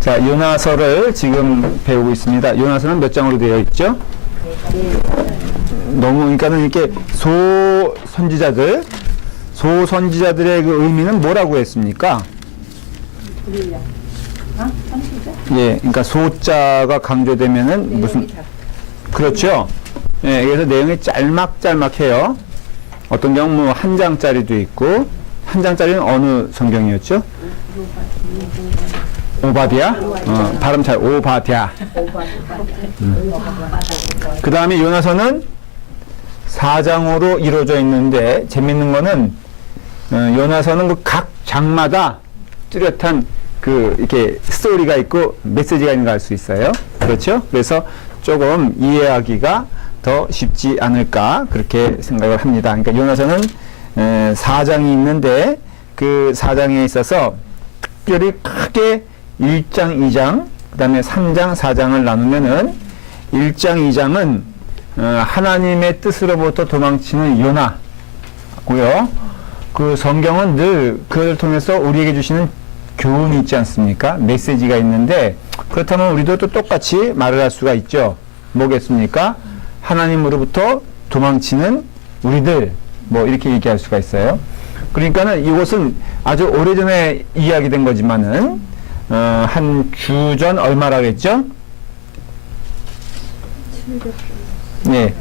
자, 요나서를 지금 배우고 있습니다. 요나서는 몇 장으로 되어 있죠? 그러니까는 이렇게 소선지자들의 그 의미는 뭐라고 했습니까? 예, 그러니까 소자가 강조되면은 무슨, 그렇죠? 예, 그래서 내용이 짤막짤막해요. 어떤 경우 뭐 한 장짜리도 있고, 한 장짜리는 어느 성경이었죠? 오바댜? 발음 잘, 오바댜. 그 다음에 요나서는 4장으로 이루어져 있는데, 재밌는 거는, 요나서는 그 각 장마다 뚜렷한 이렇게 스토리가 있고 메시지가 있는 걸 알 수 있어요. 그렇죠? 그래서 조금 이해하기가 더 쉽지 않을까, 그렇게 생각을 합니다. 그러니까 요나서는 4장이 있는데, 그 4장에 있어서 특별히 크게 1장, 2장, 그 다음에 3장, 4장을 나누면은 1장, 2장은 하나님의 뜻으로부터 도망치는 요나고요. 그 성경은 늘 그걸 통해서 우리에게 주시는 교훈이 있지 않습니까? 메시지가 있는데, 그렇다면 우리도 또 똑같이 말을 할 수가 있죠. 뭐겠습니까? 하나님으로부터 도망치는 우리들, 뭐 이렇게 얘기할 수가 있어요. 그러니까는 이것은 아주 오래전에 이야기된 거지만은 한 주전 얼마라고 했죠? 네,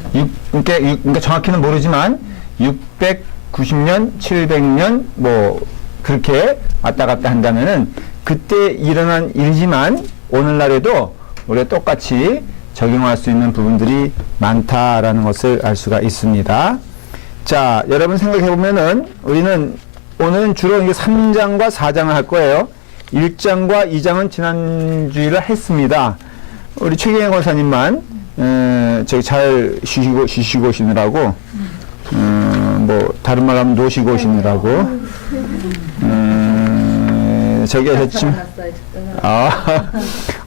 그러니까 정확히는 모르지만 690년, 700년 뭐 그렇게 왔다 갔다 한다면은 그때 일어난 일이지만 오늘날에도 우리가 똑같이 적용할 수 있는 부분들이 많다라는 것을 알 수가 있습니다. 자, 여러분 생각해 보면은 우리는 오늘은 주로 이게 3장과 4장을 할 거예요. 1장과 2장은 지난주일에 했습니다. 우리 최경영 권사님만 저기 잘 쉬시고 오시느라고 뭐 다른 말 하면 노시고 오시느라고 저기 하셨지만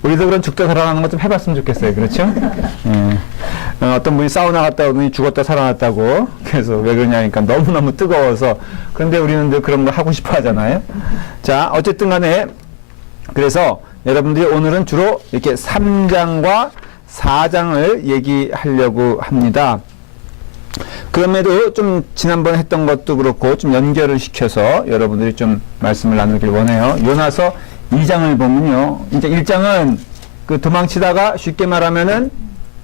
우리도 그런 죽다 살아나는 것 좀 해봤으면 좋겠어요. 그렇죠? 어떤 분이 사우나 갔다 오더니 죽었다 살아났다고. 그래서 왜 그러냐니까 너무너무 뜨거워서. 그런데 우리는 늘 그런 거 하고 싶어 하잖아요. 자, 어쨌든 간에 그래서 여러분들이 오늘은 주로 이렇게 3장과 4장을 얘기하려고 합니다. 그럼에도 좀 지난번에 했던 것도 그렇고 좀 연결을 시켜서 여러분들이 좀 말씀을 나누길 원해요. 요나서 2장을 보면요. 이제 1장은 그 도망치다가 쉽게 말하면은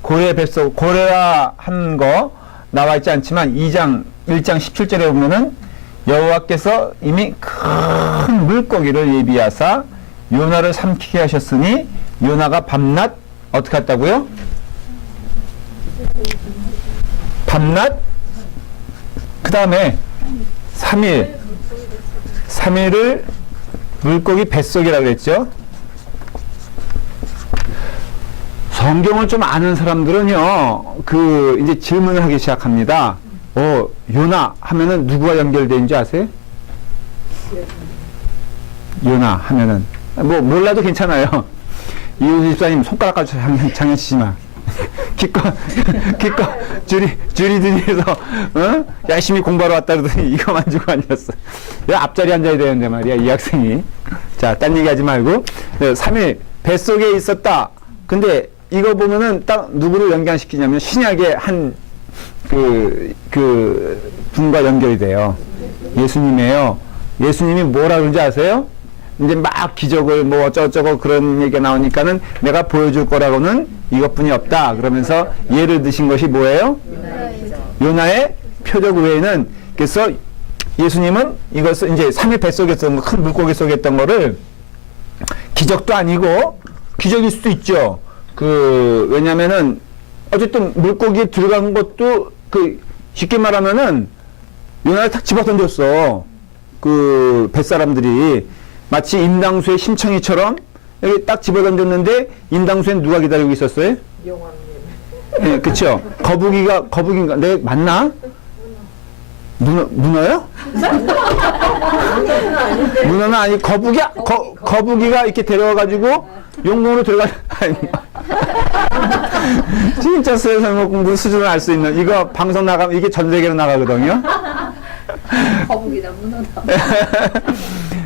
고래라 한 거 나와 있지 않지만 1장 17절에 보면은 여호와께서 이미 큰 물고기를 예비하사 요나를 삼키게 하셨으니 요나가 밤낮 어떻게 했다고요? 밤낮 그 다음에 3일을 물고기 뱃속이라고 그랬죠. 성경을 좀 아는 사람들은요, 이제 질문을 하기 시작합니다. 요나 하면은 누구와 연결되는지 아세요? 요나 하면은 뭐 몰라도 괜찮아요. 이효수 집사님 손가락 가지고 장난치지 마. 기껏 주리들이서 열심히 공부하러 왔다 그러더니 이거만 주고 앉았어. 앞자리 앉아야 되는데 말이야, 이 학생이. 자, 딴 얘기 하지 말고 3일 뱃속에 있었다. 근데 이거 보면은 딱 누구를 연관시키냐면 신약의 한 분과 연결이 돼요. 예수님이에요. 예수님이 뭐라 그런지 아세요? 이제 막 기적을 뭐 어쩌고저쩌고 그런 얘기가 나오니까는 내가 보여줄 거라고는 이것뿐이 없다. 그러면서 예를 드신 것이 뭐예요? 요나의 표적 외에는, 그래서 예수님은 이것을 이제 3일 뱃속에 있었던 큰 물고기 속에 있던 거를 기적도 아니고, 기적일 수도 있죠. 왜냐면은 어쨌든 물고기에 들어간 것도 쉽게 말하면은 요나를 탁 집어 던졌어. 뱃사람들이 마치 임당수의 심청이처럼 여기 딱 집어 던졌는데 임당수엔 누가 기다리고 있었어요? 용왕님. 네, 그쵸. 거북인가? 네, 맞나? 문어요? 문어는 아니, 거북이가 이렇게 데려와가지고 용궁으로 들어가. 진짜 세상 공부 수준을 알 수 있는, 이거 방송 나가면 이게 전 세계로 나가거든요. 거북이다, 문어다.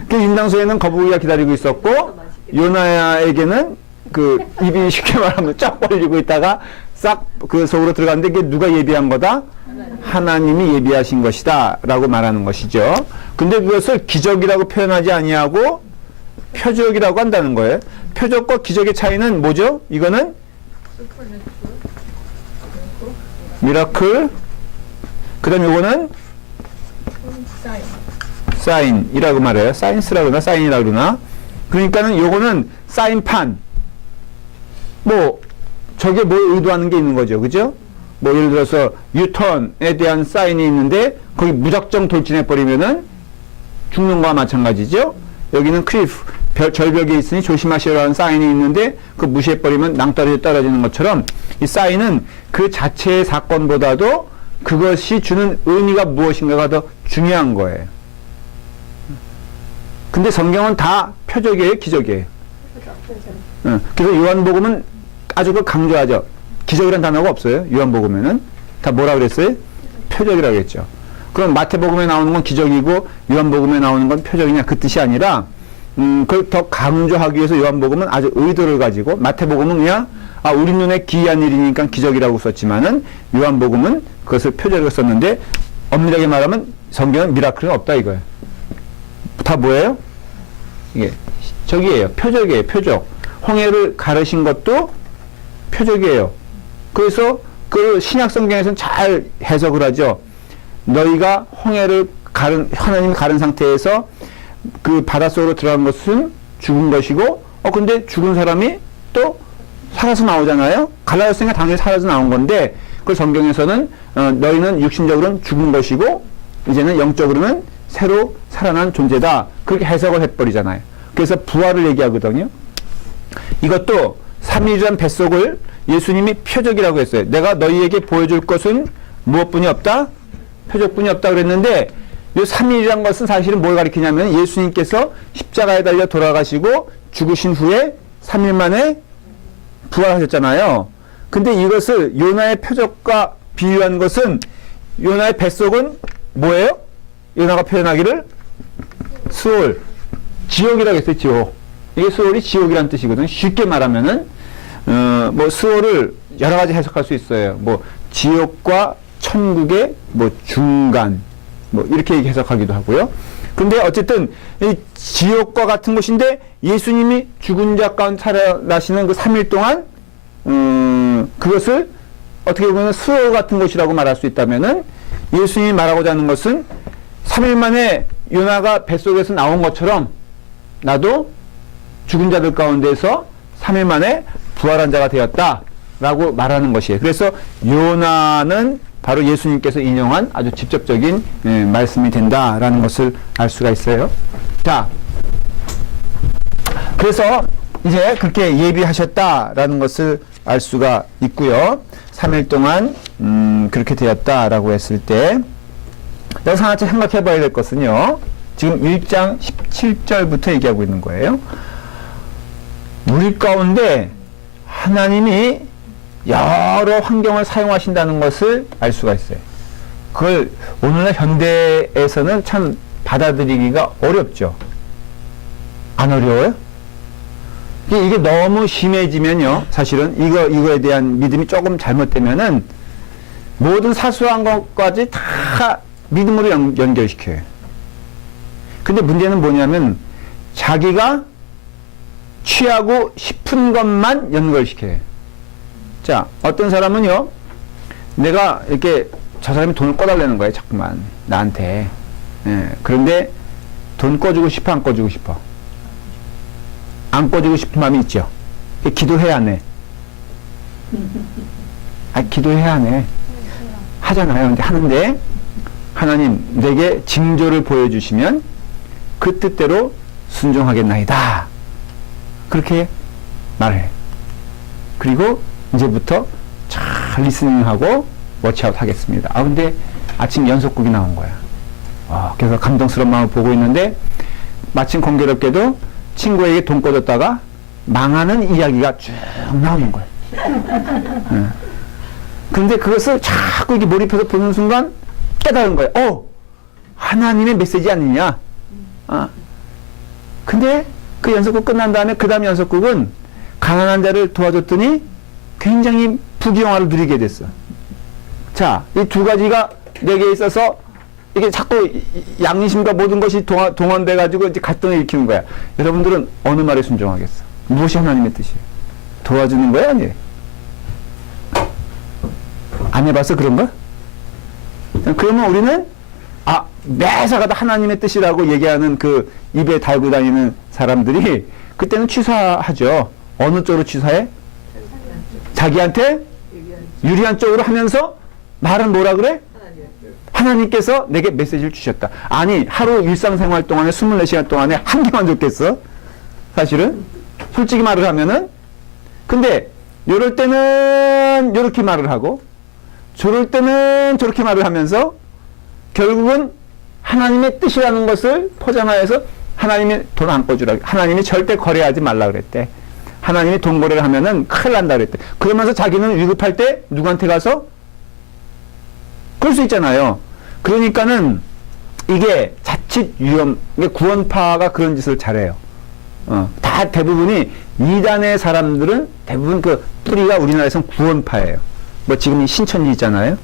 그 임당수에는 거북이가 기다리고 있었고, 요나에게는 그 입이 쉽게 말하면 쫙 벌리고 있다가 싹 그 속으로 들어갔는데 그게 누가 예비한 거다? 하나님이 예비하신 것이다 라고 말하는 것이죠. 근데 그것을 기적이라고 표현하지 아니하고 표적이라고 한다는 거예요. 표적과 기적의 차이는 뭐죠? 이거는 미라클, 그 다음 요거는 사인이라고 말해요. 사인스라고 그러나 사인이라고 그러나. 그러니까는 요거는 사인판, 뭐 저게 뭘 의도하는 게 있는 거죠. 그죠? 뭐 예를 들어서 유턴에 대한 사인이 있는데 거기 무작정 돌진해 버리면은 죽는 거와 마찬가지죠. 여기는 클리프, 절벽에 있으니 조심하시라는 사인이 있는데 그 무시해 버리면 낭떠러지 떨어지는 것처럼 이 사인은 그 자체의 사건보다도 그것이 주는 의미가 무엇인가가 더 중요한 거예요. 근데 성경은 다 표적이에요, 기적이에요. 그래서 요한복음은 아주 그 강조하죠. 기적이란 단어가 없어요. 요한복음에는 다 뭐라 그랬어요? 표적이라고 했죠. 그럼 마태복음에 나오는 건 기적이고 요한복음에 나오는 건 표적이냐 그 뜻이 아니라 그걸 더 강조하기 위해서 요한복음은 아주 의도를 가지고, 마태복음은 그냥 우리 눈에 기이한 일이니까 기적이라고 썼지만은 요한복음은 그것을 표적으로 썼는데, 엄밀하게 말하면 성경은 미라클은 없다 이거예요. 다 뭐예요? 이게 저기예요. 표적이에요. 표적. 홍해를 가르신 것도 표적이에요. 그래서 그 신약 성경에서는 잘 해석을 하죠. 너희가 홍해를 하나님이 가른 상태에서 그 바닷속으로 들어간 것은 죽은 것이고, 근데 죽은 사람이 또 살아서 나오잖아요. 갈라졌으니까 당연히 살아서 나온 건데, 그 성경에서는 너희는 육신적으로는 죽은 것이고 이제는 영적으로는 새로 살아난 존재다. 그렇게 해석을 해버리잖아요. 그래서 부활을 얘기하거든요. 이것도 삼위일관 뱃속을 예수님이 표적이라고 했어요. 내가 너희에게 보여줄 것은 무엇뿐이 없다? 표적뿐이 없다 그랬는데, 이 삼위일이란 것은 사실은 뭘 가리키냐면 예수님께서 십자가에 달려 돌아가시고 죽으신 후에 3일 만에 부활하셨잖아요. 근데 이것을 요나의 표적과 비유한 것은, 요나의 뱃속은 뭐예요? 요나가 표현하기를 수올, 지옥이라고 했어요. 지옥. 이게 수올이 지옥이란 뜻이거든요. 쉽게 말하면은 뭐 수올을 여러 가지 해석할 수 있어요. 뭐 지옥과 천국의 뭐 중간, 뭐 이렇게 해석하기도 하고요. 근데 어쨌든 이 지옥과 같은 곳인데 예수님이 죽은 자 가운데 살아나시는 그 3일 동안 그것을 어떻게 보면 수호 같은 곳이라고 말할 수 있다면은, 예수님이 말하고자 하는 것은 3일 만에 요나가 뱃속에서 나온 것처럼 나도 죽은 자들 가운데서 3일 만에 부활한 자가 되었다라고 말하는 것이에요. 그래서 요나는 바로 예수님께서 인용한 아주 직접적인 말씀이 된다라는 것을 알 수가 있어요. 자, 그래서 이제 그렇게 예비하셨다라는 것을 알 수가 있고요. 3일 동안 그렇게 되었다라고 했을 때, 여기서 하나 생각해 봐야 될 것은요, 지금 1장 17절부터 얘기하고 있는 거예요. 우리 가운데 하나님이 여러 환경을 사용하신다는 것을 알 수가 있어요. 그걸 오늘날 현대에서는 참 받아들이기가 어렵죠. 안 어려워요? 이게 너무 심해지면요, 사실은 이거에 대한 믿음이 조금 잘못되면은 모든 사소한 것까지 다 믿음으로 연결시켜요. 근데 문제는 뭐냐면 자기가 취하고 싶은 것만 연결시켜요. 자, 어떤 사람은요, 내가 이렇게 저 사람이 돈을 꺼달라는 거예요, 자꾸만 나한테. 그런데 돈 꺼주고 싶어, 안 꺼주고 싶어? 안 꺼주고 싶은 마음이 있죠. 기도해야 하네. 기도해야 하네. 하잖아요. 근데 하는데, 하나님 내게 징조를 보여주시면 그 뜻대로 순종하겠나이다. 그렇게 말해. 그리고 이제부터 잘 리스닝하고 워치아웃 하겠습니다. 근데 아침 연속극이 나온 거야. 그래서 감동스러운 마음을 보고 있는데, 마침 공교롭게도 친구에게 돈 꺼줬다가 망하는 이야기가 쭉 나오는 거야. 근데 그것을 자꾸 이렇게 몰입해서 보는 순간 깨달은 거예요. 하나님의 메시지 아니냐? 근데 그 연속국 끝난 다음에 그 다음 연속국은 가난한 자를 도와줬더니 굉장히 부귀영화를 누리게 됐어. 자, 이 두 가지가 내게 있어서 이게 자꾸 양심과 모든 것이 동원돼가지고 이제 갈등을 일으키는 거야. 여러분들은 어느 말에 순종하겠어? 무엇이 하나님의 뜻이에요? 도와주는 거야, 아니에요? 안 해봤어, 그런 거? 그러면 우리는, 매사가다 하나님의 뜻이라고 얘기하는 그 입에 달고 다니는 사람들이 그때는 취사하죠. 어느 쪽으로 취사해? 자기한테 유리한 쪽으로 하면서 말은 뭐라 그래? 하나님께서 내게 메시지를 주셨다. 아니, 하루 일상생활 동안에 24시간 동안에 한 개만 줬겠어? 사실은? 솔직히 말을 하면은. 근데, 요럴 때는 요렇게 말을 하고, 저럴 때는 저렇게 말을 하면서, 결국은 하나님의 뜻이라는 것을 포장하여서 하나님이 돈 안 꿔주라. 하나님이 절대 거래하지 말라 그랬대. 하나님이 돈 거래를 하면은 큰일 난다 그랬대. 그러면서 자기는 위급할 때 누구한테 가서? 그럴 수 있잖아요. 그러니까는 이게 자칫 구원파가 그런 짓을 잘해요. 다 대부분이 이단의 사람들은 대부분 그 뿌리가 우리나라에서는 구원파예요. 뭐 지금 신천지 있잖아요.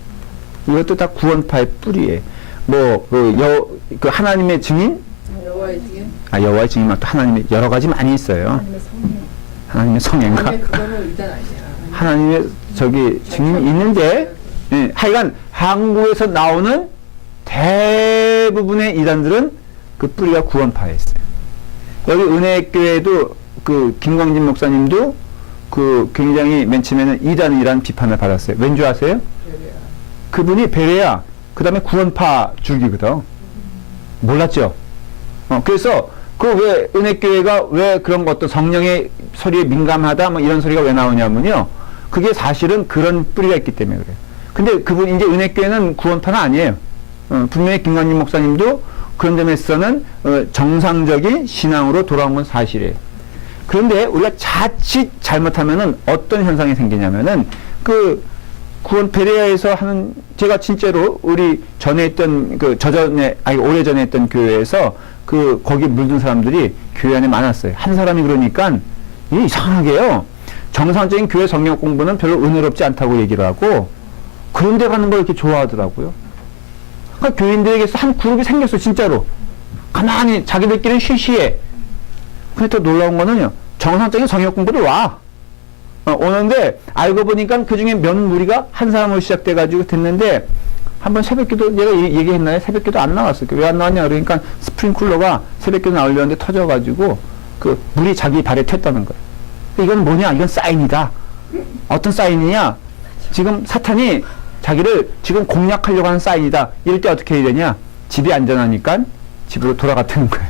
이것도 다 구원파의 뿌리예요. 그 하나님의 증인? 여호와의 증인? 여호와의 증인만 또 하나님의 여러 가지 많이 있어요. 하나님의 성인가? 그거는 이단 아니야. 하나님의 증인이 있는데, 예, 하여간 한국에서 나오는 대부분의 이단들은 그 뿌리가 구원파에 있어요. 여기 은혜교회도 그 김광진 목사님도 그 굉장히 맨 처음에는 이단이라는 비판을 받았어요. 왠 줄 아세요? 베레아. 그분이 베레아, 그 다음에 구원파 줄기거든. 몰랐죠? 그래서 그 왜 은혜교회가 왜 그런 것도 성령의 소리에 민감하다 뭐 이런 소리가 왜 나오냐면요. 그게 사실은 그런 뿌리가 있기 때문에 그래요. 근데 그분 이제 은혜교회는 구원파는 아니에요. 분명히 김광진 목사님도 그런 점에서는 정상적인 신앙으로 돌아온 건 사실이에요. 그런데 우리가 자칫 잘못하면은 어떤 현상이 생기냐면은 그 구원 베레아에서 하는 제가 진짜로 우리 전에 있던 오래전에 했던 교회에서 거기 물든 사람들이 교회 안에 많았어요. 한 사람이 그러니까 이상하게요. 정상적인 교회 성경 공부는 별로 은혜롭지 않다고 얘기를 하고 그런 데 가는 걸 이렇게 좋아하더라고요. 그러니까 교인들에게서 한 그룹이 생겼어, 진짜로. 가만히 자기들끼리는 쉬쉬해. 근데 또 놀라운 거는요, 정상적인 성경 공부를 와. 오는데, 알고 보니까 그 중에 몇 무리가 한 사람으로 시작돼가지고 됐는데, 한번 새벽기도, 얘가 얘기했나요? 새벽기도 안 나왔어요. 왜 안 나왔냐? 그러니까 스프링쿨러가 새벽기도 나오려는데 터져가지고, 그 물이 자기 발에 텄다는 거예요. 이건 뭐냐? 이건 사인이다. 어떤 사인이냐? 지금 사탄이 자기를 지금 공략하려고 하는 사인이다. 이럴 때 어떻게 해야 되냐? 집이 안전하니까 집으로 돌아갔다는 거예요.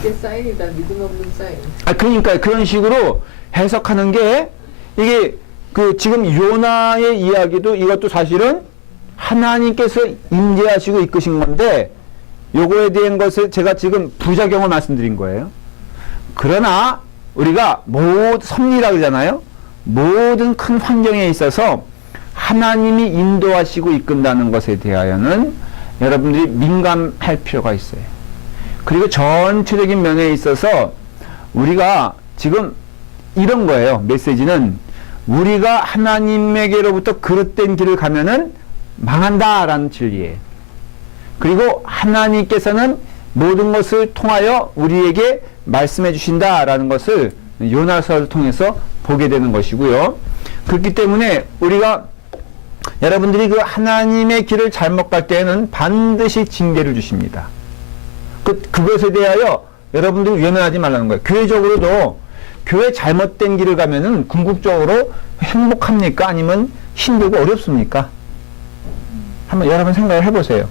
그게 사인이다. 믿음 없는 사인. 그러니까 그런 식으로 해석하는 게 이게 지금 요나의 이야기도 이것도 사실은 하나님께서 임재하시고 이끄신 건데 요거에 대한 것을 제가 지금 부작용을 말씀드린 거예요. 그러나 우리가 섭리라 그러잖아요. 모든 큰 환경에 있어서 하나님이 인도하시고 이끈다는 것에 대하여는 여러분들이 민감할 필요가 있어요. 그리고 전체적인 면에 있어서 우리가 지금 이런 거예요. 메시지는 우리가 하나님에게로부터 그릇된 길을 가면은 망한다라는 진리예요. 그리고 하나님께서는 모든 것을 통하여 우리에게 말씀해 주신다라는 것을 요나서를 통해서 보게 되는 것이고요. 그렇기 때문에 우리가 여러분들이 그 하나님의 길을 잘못 갈 때에는 반드시 징계를 주십니다. 그것에 대하여 여러분들이 외면하지 말라는 거예요. 교회적으로도 교회 잘못된 길을 가면은 궁극적으로 행복합니까? 아니면 힘들고 어렵습니까? 한번 여러분 생각을 해보세요.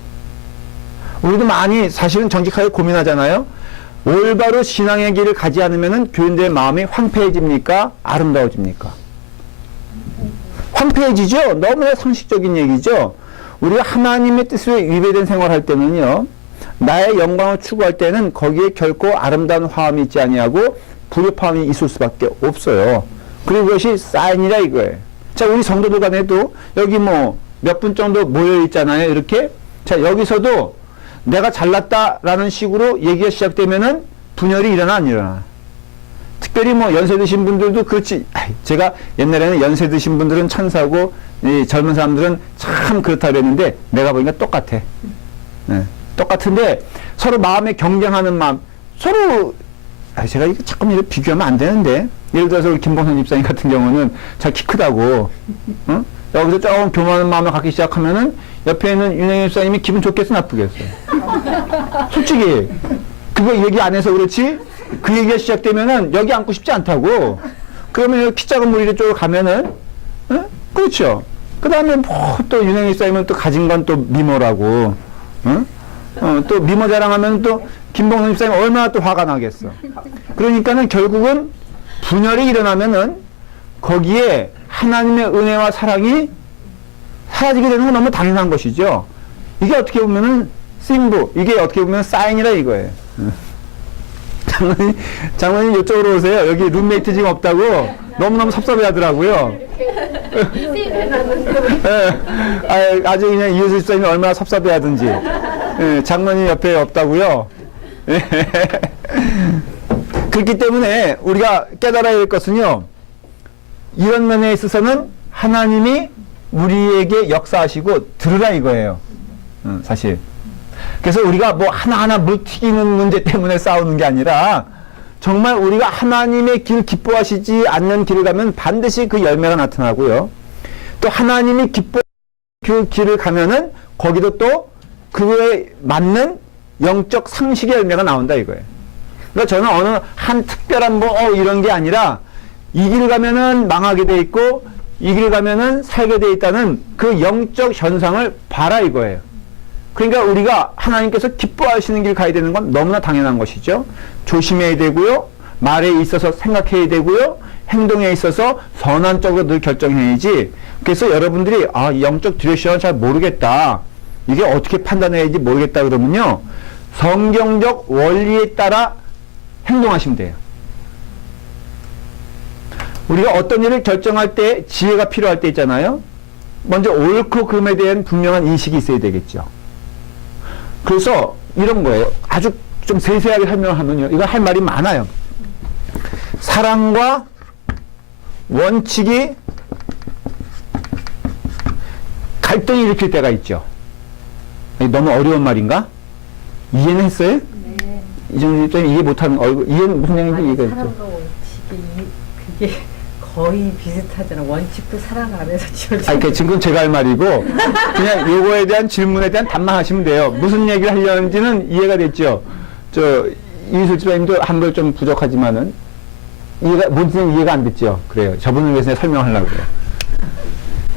우리도 많이 사실은 정직하게 고민하잖아요. 올바로 신앙의 길을 가지 않으면은 교인들의 마음이 황폐해집니까? 아름다워집니까? 황폐해지죠? 너무나 상식적인 얘기죠? 우리가 하나님의 뜻에 위배된 생활할 때는요, 나의 영광을 추구할 때는 거기에 결코 아름다운 화음이 있지 아니하고 불협화음이 있을 수밖에 없어요. 그리고 그것이 사인이라 이거예요. 자, 우리 성도들 간에도 여기 몇 분 정도 모여 있잖아요. 이렇게. 자, 여기서도 내가 잘났다라는 식으로 얘기가 시작되면은 분열이 일어나 안 일어나? 특별히 뭐 연세 드신 분들도 그렇지. 제가 옛날에는 연세 드신 분들은 천사고 이 젊은 사람들은 참 그렇다 그랬는데 내가 보니까 똑같아. 네, 똑같은데 서로 마음에 경쟁하는 마음, 서로 제가 이거 자꾸 이렇게 비교하면 안 되는데 예를 들어서 우리 김봉선 집사님 같은 경우는 잘 키 크다고 여기서 조금 교만한 마음을 갖기 시작하면은 옆에 있는 윤영희 집사님이 기분 좋겠어 나쁘겠어? 솔직히 그거 얘기 안 해서 그렇지 그 얘기가 시작되면은 여기 앉고 싶지 않다고. 그러면 여기 키 작은 무리 쪽으로 가면은 그렇죠. 그 다음에 뭐 또 윤영희 집사님은 또 가진 건 또 미모라고 또 미모 자랑하면 또 김봉선 집사님 얼마나 또 화가 나겠어. 그러니까는 결국은 분열이 일어나면은 거기에 하나님의 은혜와 사랑이 사라지게 되는 건 너무 당연한 것이죠. 이게 어떻게 보면은 심부, 이게 어떻게 보면 사인이라 이거예요. 장모님 이쪽으로 오세요. 여기 룸메이트 지금 없다고 너무너무 섭섭해 하더라고요. 아주 그냥 이효수 집사님이 얼마나 섭섭해 하든지. 장모님 옆에 없다고요. 그렇기 때문에 우리가 깨달아야 할 것은요. 이런 면에 있어서는 하나님이 우리에게 역사하시고 들으라 이거예요. 사실. 그래서 우리가 뭐 하나하나 물튀기는 문제 때문에 싸우는 게 아니라 정말 우리가 하나님의 길 기뻐하시지 않는 길을 가면 반드시 그 열매가 나타나고요. 또 하나님이 기뻐 그 길을 가면은 거기도 또 그거에 맞는 영적 상식의 열매가 나온다 이거예요. 그러니까 저는 어느 한 특별한 뭐 이런 게 아니라 이 길 가면은 망하게 돼 있고 이 길 가면은 살게 돼 있다는 그 영적 현상을 봐라 이거예요. 그러니까 우리가 하나님께서 기뻐하시는 길 가야 되는 건 너무나 당연한 것이죠. 조심해야 되고요. 말에 있어서 생각해야 되고요. 행동에 있어서 선한 쪽으로 늘 결정해야지. 그래서 여러분들이 영적 디렉션을 잘 모르겠다. 이게 어떻게 판단해야 할지 모르겠다 그러면요. 성경적 원리에 따라 행동하시면 돼요. 우리가 어떤 일을 결정할 때 지혜가 필요할 때 있잖아요. 먼저 옳고 그름에 대한 분명한 인식이 있어야 되겠죠. 그래서 이런 거예요. 아주 좀 세세하게 설명하면요. 이거 할 말이 많아요. 사랑과 원칙이 갈등이 일으킬 때가 있죠. 너무 어려운 말인가? 이해는 했어요? 네. 이정도 입장에 이해 못하는 얼굴, 이해는 무슨 얘기인지 이해가 있죠. 사랑과 원칙이 그게 거의 비슷하잖아. 원칙도 사랑 안에서 지어져. 그러니까 지금 제가 할 말이고 그냥 요거에 대한 질문에 대한 답만 하시면 돼요. 무슨 얘기를 하려는지는 이해가 됐죠. 이희수 집사님도 한글 좀 부족하지만은 뭔지는 이해가 안 됐죠. 그래요. 저분을 위해서 설명하려고 그래요.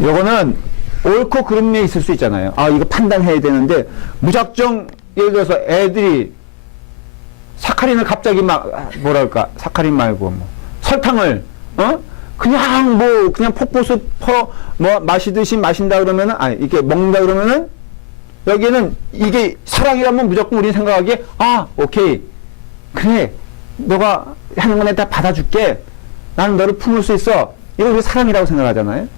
요거는 옳고 그름에 있을 수 있잖아요. 이거 판단해야 되는데 무작정 예를 들어서 애들이 사카린을 갑자기 뭐랄까 사카린 말고 뭐 설탕을 그냥 폭포수 마시듯이 마신다 그러면은 이렇게 먹는다 그러면은 여기에는 이게 사랑이라면 무조건 우리 생각하기에 오케이 그래 너가 하는 거 내가 다 받아줄게 나는 너를 품을 수 있어 이걸 우리 사랑이라고 생각하잖아요.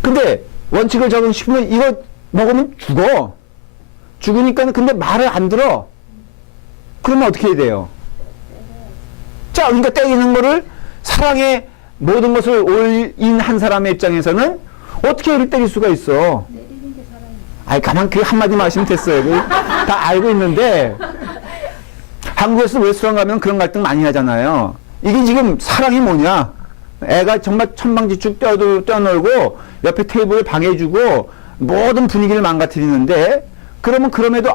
근데 원칙을 적으면 싶으면 이거 먹으면 죽으니까는 근데 말을 안 들어. 그러면 어떻게 해야 돼요? 자, 그러니까 때리는 거를 사랑의 모든 것을 올인한 사람의 입장에서는 어떻게 이를 때릴 수가 있어? 때리는 게 사랑이지. 가만 그 한마디만 하시면 됐어요. 다 알고 있는데 한국에서 레스토랑 가면 그런 갈등 많이 하잖아요. 이게 지금 사랑이 뭐냐? 애가 정말 천방지축 뛰어놀고 옆에 테이블을 방해주고 모든 분위기를 망가뜨리는데 그러면 그럼에도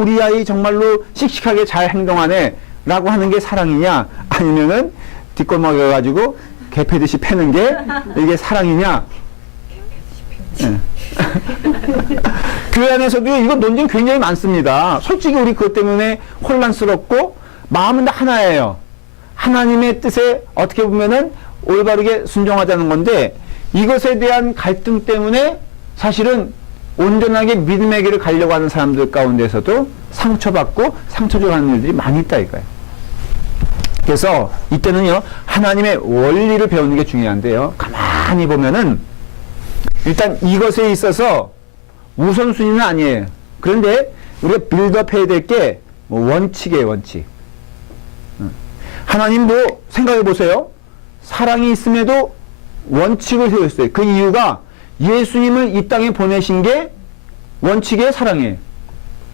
우리 아이 정말로 씩씩하게 잘 행동하네 라고 하는 게 사랑이냐 아니면은 뒷골목에 가지고 개패듯이 패는 게 이게 사랑이냐. 네. 교회 안에서도 이거 논쟁 굉장히 많습니다. 솔직히 우리 그것 때문에 혼란스럽고 마음은 다 하나예요. 하나님의 뜻에 어떻게 보면은 올바르게 순종하자는 건데 이것에 대한 갈등 때문에 사실은 온전하게 믿음의 길을 가려고 하는 사람들 가운데서도 상처받고 상처주고 하는 일들이 많이 있다 이거예요. 그래서 이때는요 하나님의 원리를 배우는 게 중요한데요. 가만히 보면은 일단 이것에 있어서 우선순위는 아니에요. 그런데 우리가 빌드업 해야 될 게 원칙이에요. 원칙. 하나님도 생각해 보세요. 사랑이 있음에도 원칙을 세웠어요. 그 이유가 예수님을 이 땅에 보내신 게 원칙의 사랑이에요.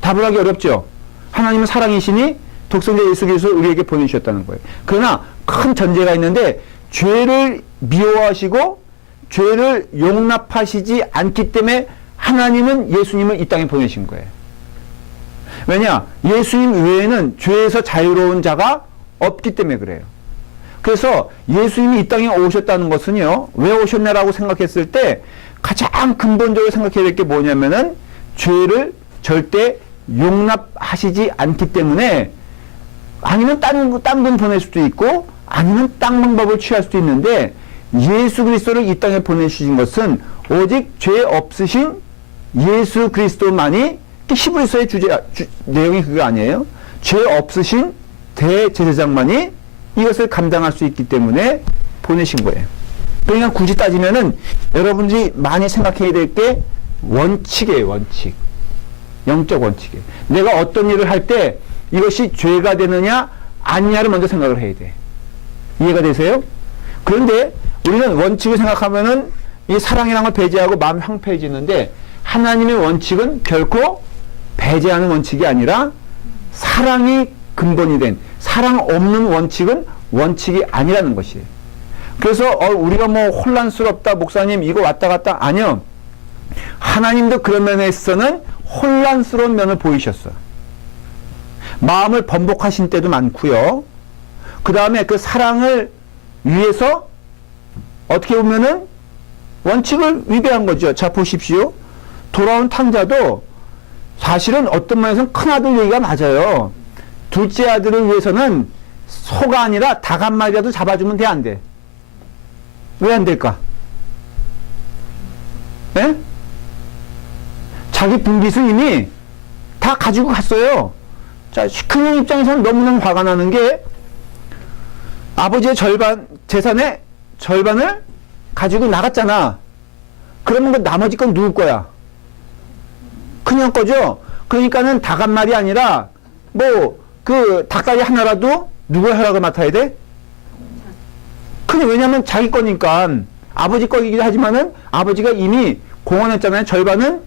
답을 하기 어렵죠. 하나님은 사랑이시니 독생자 예수 그리스도를 우리에게 보내주셨다는 거예요. 그러나 큰 전제가 있는데 죄를 미워하시고 죄를 용납하시지 않기 때문에 하나님은 예수님을 이 땅에 보내신 거예요. 왜냐? 예수님 외에는 죄에서 자유로운 자가 없기 때문에 그래요. 그래서 예수님이 이 땅에 오셨다는 것은요, 왜 오셨냐라고 생각했을 때 가장 근본적으로 생각해야 될 게 뭐냐면은 죄를 절대 용납하시지 않기 때문에 아니면 딴 분 보낼 수도 있고 아니면 딴 방법을 취할 수도 있는데 예수 그리스도를 이 땅에 보내주신 것은 오직 죄 없으신 예수 그리스도만이 히브리서의 내용이 그거 아니에요? 죄 없으신 대제사장만이 이것을 감당할 수 있기 때문에 보내신 거예요. 그러니까 굳이 따지면은 여러분들이 많이 생각해야 될 게 원칙이에요, 원칙. 영적 원칙이에요. 내가 어떤 일을 할 때 이것이 죄가 되느냐, 아니냐를 먼저 생각을 해야 돼. 이해가 되세요? 그런데 우리는 원칙을 생각하면은 이 사랑이라는 걸 배제하고 마음이 황폐해지는데 하나님의 원칙은 결코 배제하는 원칙이 아니라 사랑이 근본이 된 사랑 없는 원칙은 원칙이 아니라는 것이에요. 그래서 우리가 뭐 혼란스럽다 목사님 이거 왔다 갔다 아니요. 하나님도 그런 면에 있어서는 혼란스러운 면을 보이셨어. 마음을 번복하신 때도 많고요. 그 다음에 그 사랑을 위해서 어떻게 보면은 원칙을 위배한 거죠. 자 보십시오. 돌아온 탕자도 사실은 어떤 면에서는 큰아들 얘기가 맞아요. 둘째 아들을 위해서는 소가 아니라 닭 한 마리라도 잡아주면 돼, 안 돼? 왜 안 될까? 네? 자기 분깃을 이미 다 가지고 갔어요. 자, 큰형 입장에서는 너무너무 화가 나는 게 아버지의 재산의 절반을 가지고 나갔잖아. 그러면 그 나머지 건 누구 거야? 큰형 거죠? 그러니까는 닭 한 마리 아니라 그 닭다리 하나라도 누구의 허락을 맡아야 돼? 왜냐면 자기 거니까 아버지 거이기도 하지만은 아버지가 이미 공헌했잖아요. 절반은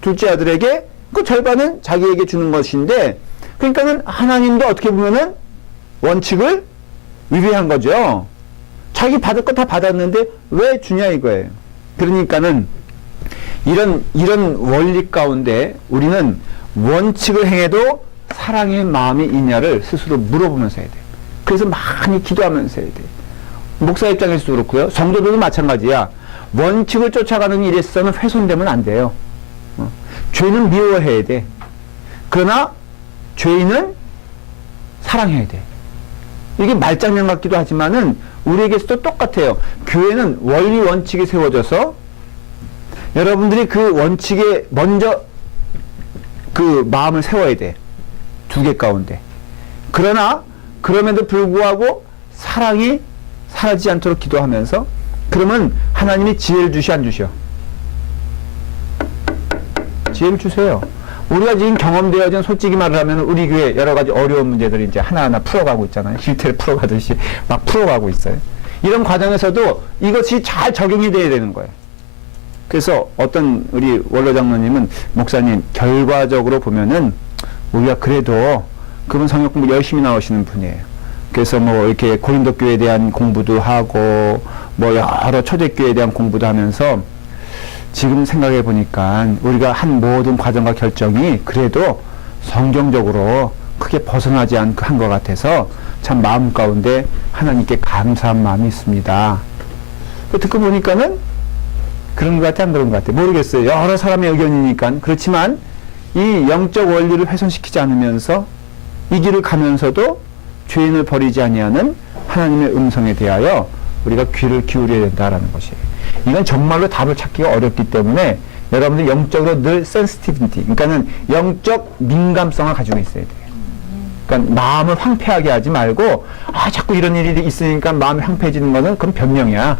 둘째 아들에게, 그 절반은 자기에게 주는 것인데, 그러니까는 하나님도 어떻게 보면은 원칙을 위배한 거죠. 자기 받을 거 다 받았는데 왜 주냐 이거예요. 그러니까는 이런 원리 가운데 우리는 원칙을 행해도 사랑의 마음이 있냐를 스스로 물어보면서 해야 돼요. 그래서 많이 기도하면서 해야 돼요. 목사 입장에서도 그렇고요. 성도들도 마찬가지야. 원칙을 쫓아가는 일에 있어서는 훼손되면 안 돼요. 죄는 미워해야 돼. 그러나 죄인은 사랑해야 돼. 이게 말장난 같기도 하지만은 우리에게서도 똑같아요. 교회는 원리 원칙이 세워져서 여러분들이 그 원칙에 먼저 그 마음을 세워야 돼. 두 개 가운데. 그러나 그럼에도 불구하고 사랑이 사라지지 않도록 기도하면서, 그러면 하나님이 지혜를 주시 안 주셔? 지혜를 주세요. 우리가 지금 경험되어진 솔직히 말을 하면 우리 교회 여러 가지 어려운 문제들이 이제 하나하나 풀어가고 있잖아요. 실태를 풀어가듯이 막 풀어가고 있어요. 이런 과정에서도 이것이 잘 적용이 돼야 되는 거예요. 그래서 어떤 우리 원로 장로님은 목사님 결과적으로 보면은 우리가 그래도 그분 성역 공부 열심히 나오시는 분이에요. 그래서 뭐 이렇게 고린도 교회에 대한 공부도 하고 뭐 여러 초대교회에 대한 공부도 하면서 지금 생각해 보니까 우리가 한 모든 과정과 결정이 그래도 성경적으로 크게 벗어나지 않고 한 것 같아서 참 마음 가운데 하나님께 감사한 마음이 있습니다. 듣고 보니까는 그런 것 같아, 안 그런 것 같아? 모르겠어요. 여러 사람의 의견이니까. 그렇지만 이 영적 원리를 훼손시키지 않으면서 이 길을 가면서도 죄인을 버리지 아니하는 하나님의 음성에 대하여 우리가 귀를 기울여야 된다라는 것이에요. 이건 정말로 답을 찾기가 어렵기 때문에 여러분들 영적으로 늘 센시티비티, 그러니까는 영적 민감성을 가지고 있어야 돼요. 그러니까 마음을 황폐하게 하지 말고 자꾸 이런 일이 있으니까 마음이 황폐해지는 거는 그건 변명이야.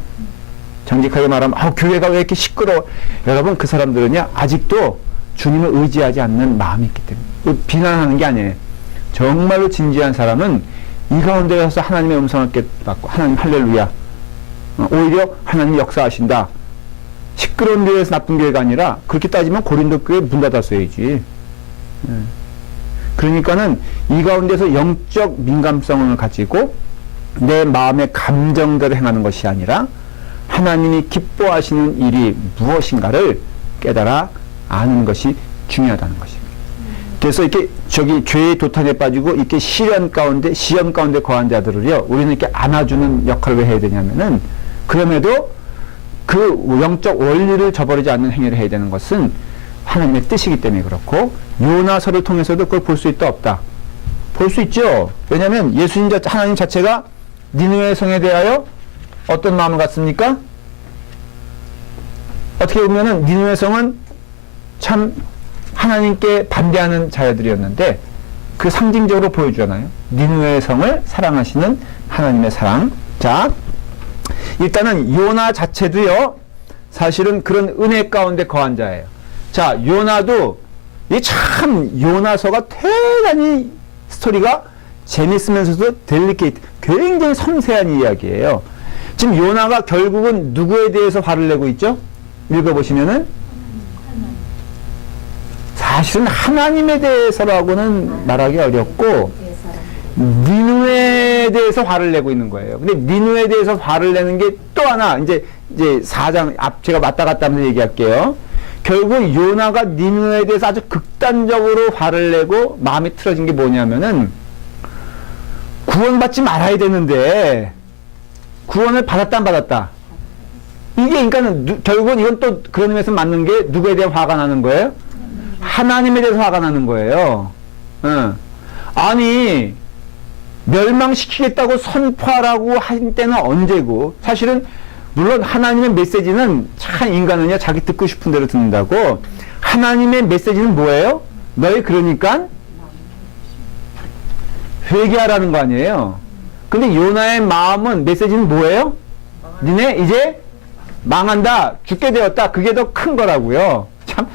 정직하게 말하면 교회가 왜 이렇게 시끄러워. 여러분 그 사람들은요 아직도 주님을 의지하지 않는 마음이 있기 때문에 비난하는 게 아니에요. 정말로 진지한 사람은 이 가운데서 하나님의 음성을 깨닫고 하나님 할렐루야. 오히려 하나님이 역사하신다. 시끄러운 교회에서 나쁜 교회가 아니라 그렇게 따지면 고린도 교회 문 닫았어야지. 그러니까는 이 가운데서 영적 민감성을 가지고 내 마음의 감정대로 행하는 것이 아니라 하나님이 기뻐하시는 일이 무엇인가를 깨달아 아는 것이 중요하다는 것입니다. 그래서 이렇게 죄의 도탄에 빠지고 이렇게 시험 가운데 거한 자들을요, 우리는 이렇게 안아주는 역할을 왜 해야 되냐면은, 그럼에도 그 영적 원리를 저버리지 않는 행위를 해야 되는 것은 하나님의 뜻이기 때문에 그렇고, 요나서를 통해서도 그걸 볼 수 있다 없다? 볼 수 있죠. 왜냐하면 예수님 하나님 자체가 니느웨 성에 대하여 어떤 마음을 갖습니까? 어떻게 보면은 니느웨 성은 참 하나님께 반대하는 자들이었는데 그 상징적으로 보여주잖아요. 니느웨 성을 사랑하시는 하나님의 사랑. 자, 일단은 요나 자체도요, 사실은 그런 은혜 가운데 거한 자예요. 자, 요나도 이 참 요나서가 대단히 스토리가 재밌으면서도 델리케이트, 굉장히 섬세한 이야기예요. 지금 요나가 결국은 누구에 대해서 화를 내고 있죠? 읽어보시면은 사실은 하나님에 대해서라고는 말하기 어렵고 니느웨에 대해서 화를 내고 있는 거예요. 근데 니느웨에 대해서 화를 내는 게 또 하나, 이제 4장 앞 제가 왔다 갔다 하면서 얘기할게요. 결국 요나가 니느웨에 대해서 아주 극단적으로 화를 내고 마음이 틀어진 게 뭐냐면은, 구원받지 말아야 되는데 구원을 받았다 안 받았다? 이게 그러니까는 결국은 이건 또 그런 의미에서 맞는 게 누구에 대한 화가 나는 거예요? 하나님에 대해서 화가 나는 거예요. 아니, 멸망시키겠다고 선포하라고 한 때는 언제고, 사실은 물론 하나님의 메시지는 참 인간은요, 자기 듣고 싶은 대로 듣는다고. 하나님의 메시지는 뭐예요? 너희 그러니까 회개하라는 거 아니에요. 근데 요나의 마음은, 메시지는 뭐예요? 니네 이제 망한다, 죽게 되었다. 그게 더 큰 거라고요. 참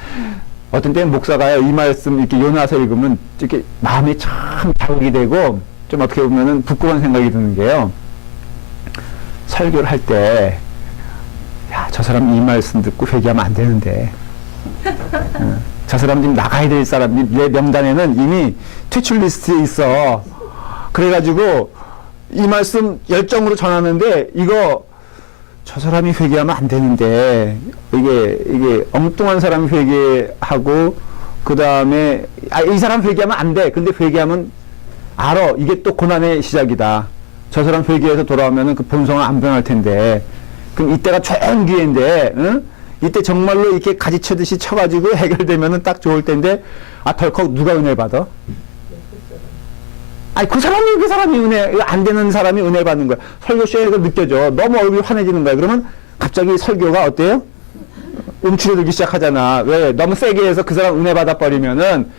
어떤 때는 목사가요, 이 말씀 이렇게 요나서 읽으면 이렇게 마음이 참 자극이 되고 좀 어떻게 보면은 부끄러운 생각이 드는 게요, 설교를 할 때, 야, 저 사람 이 말씀 듣고 회개하면 안 되는데, 저 사람 지금 나가야 될 사람, 내 명단에는 이미 퇴출 리스트에 있어. 그래가지고 이 말씀 열정으로 전하는데, 이거 저 사람이 회개하면 안 되는데, 이게 엉뚱한 사람이 회개하고, 그 다음에 이 사람 회개하면 안 돼. 근데 회개하면 알아, 이게 또 고난의 시작이다. 저 사람 회개해서 돌아오면은 그 본성은 안 변할 텐데, 그럼 이때가 좋은 기회인데, 응? 이때 정말로 이렇게 가지치듯이 쳐가지고 해결되면은 딱 좋을 텐데, 덜컥 누가 은혜 받아? 아니, 그 사람이 은혜, 안 되는 사람이 은혜 받는 거야. 설교 쇼에서 느껴져. 너무 얼굴이 환해지는 거야. 그러면 갑자기 설교가 어때요? 움츠러들기 시작하잖아. 왜? 너무 세게 해서 그 사람 은혜 받아버리면은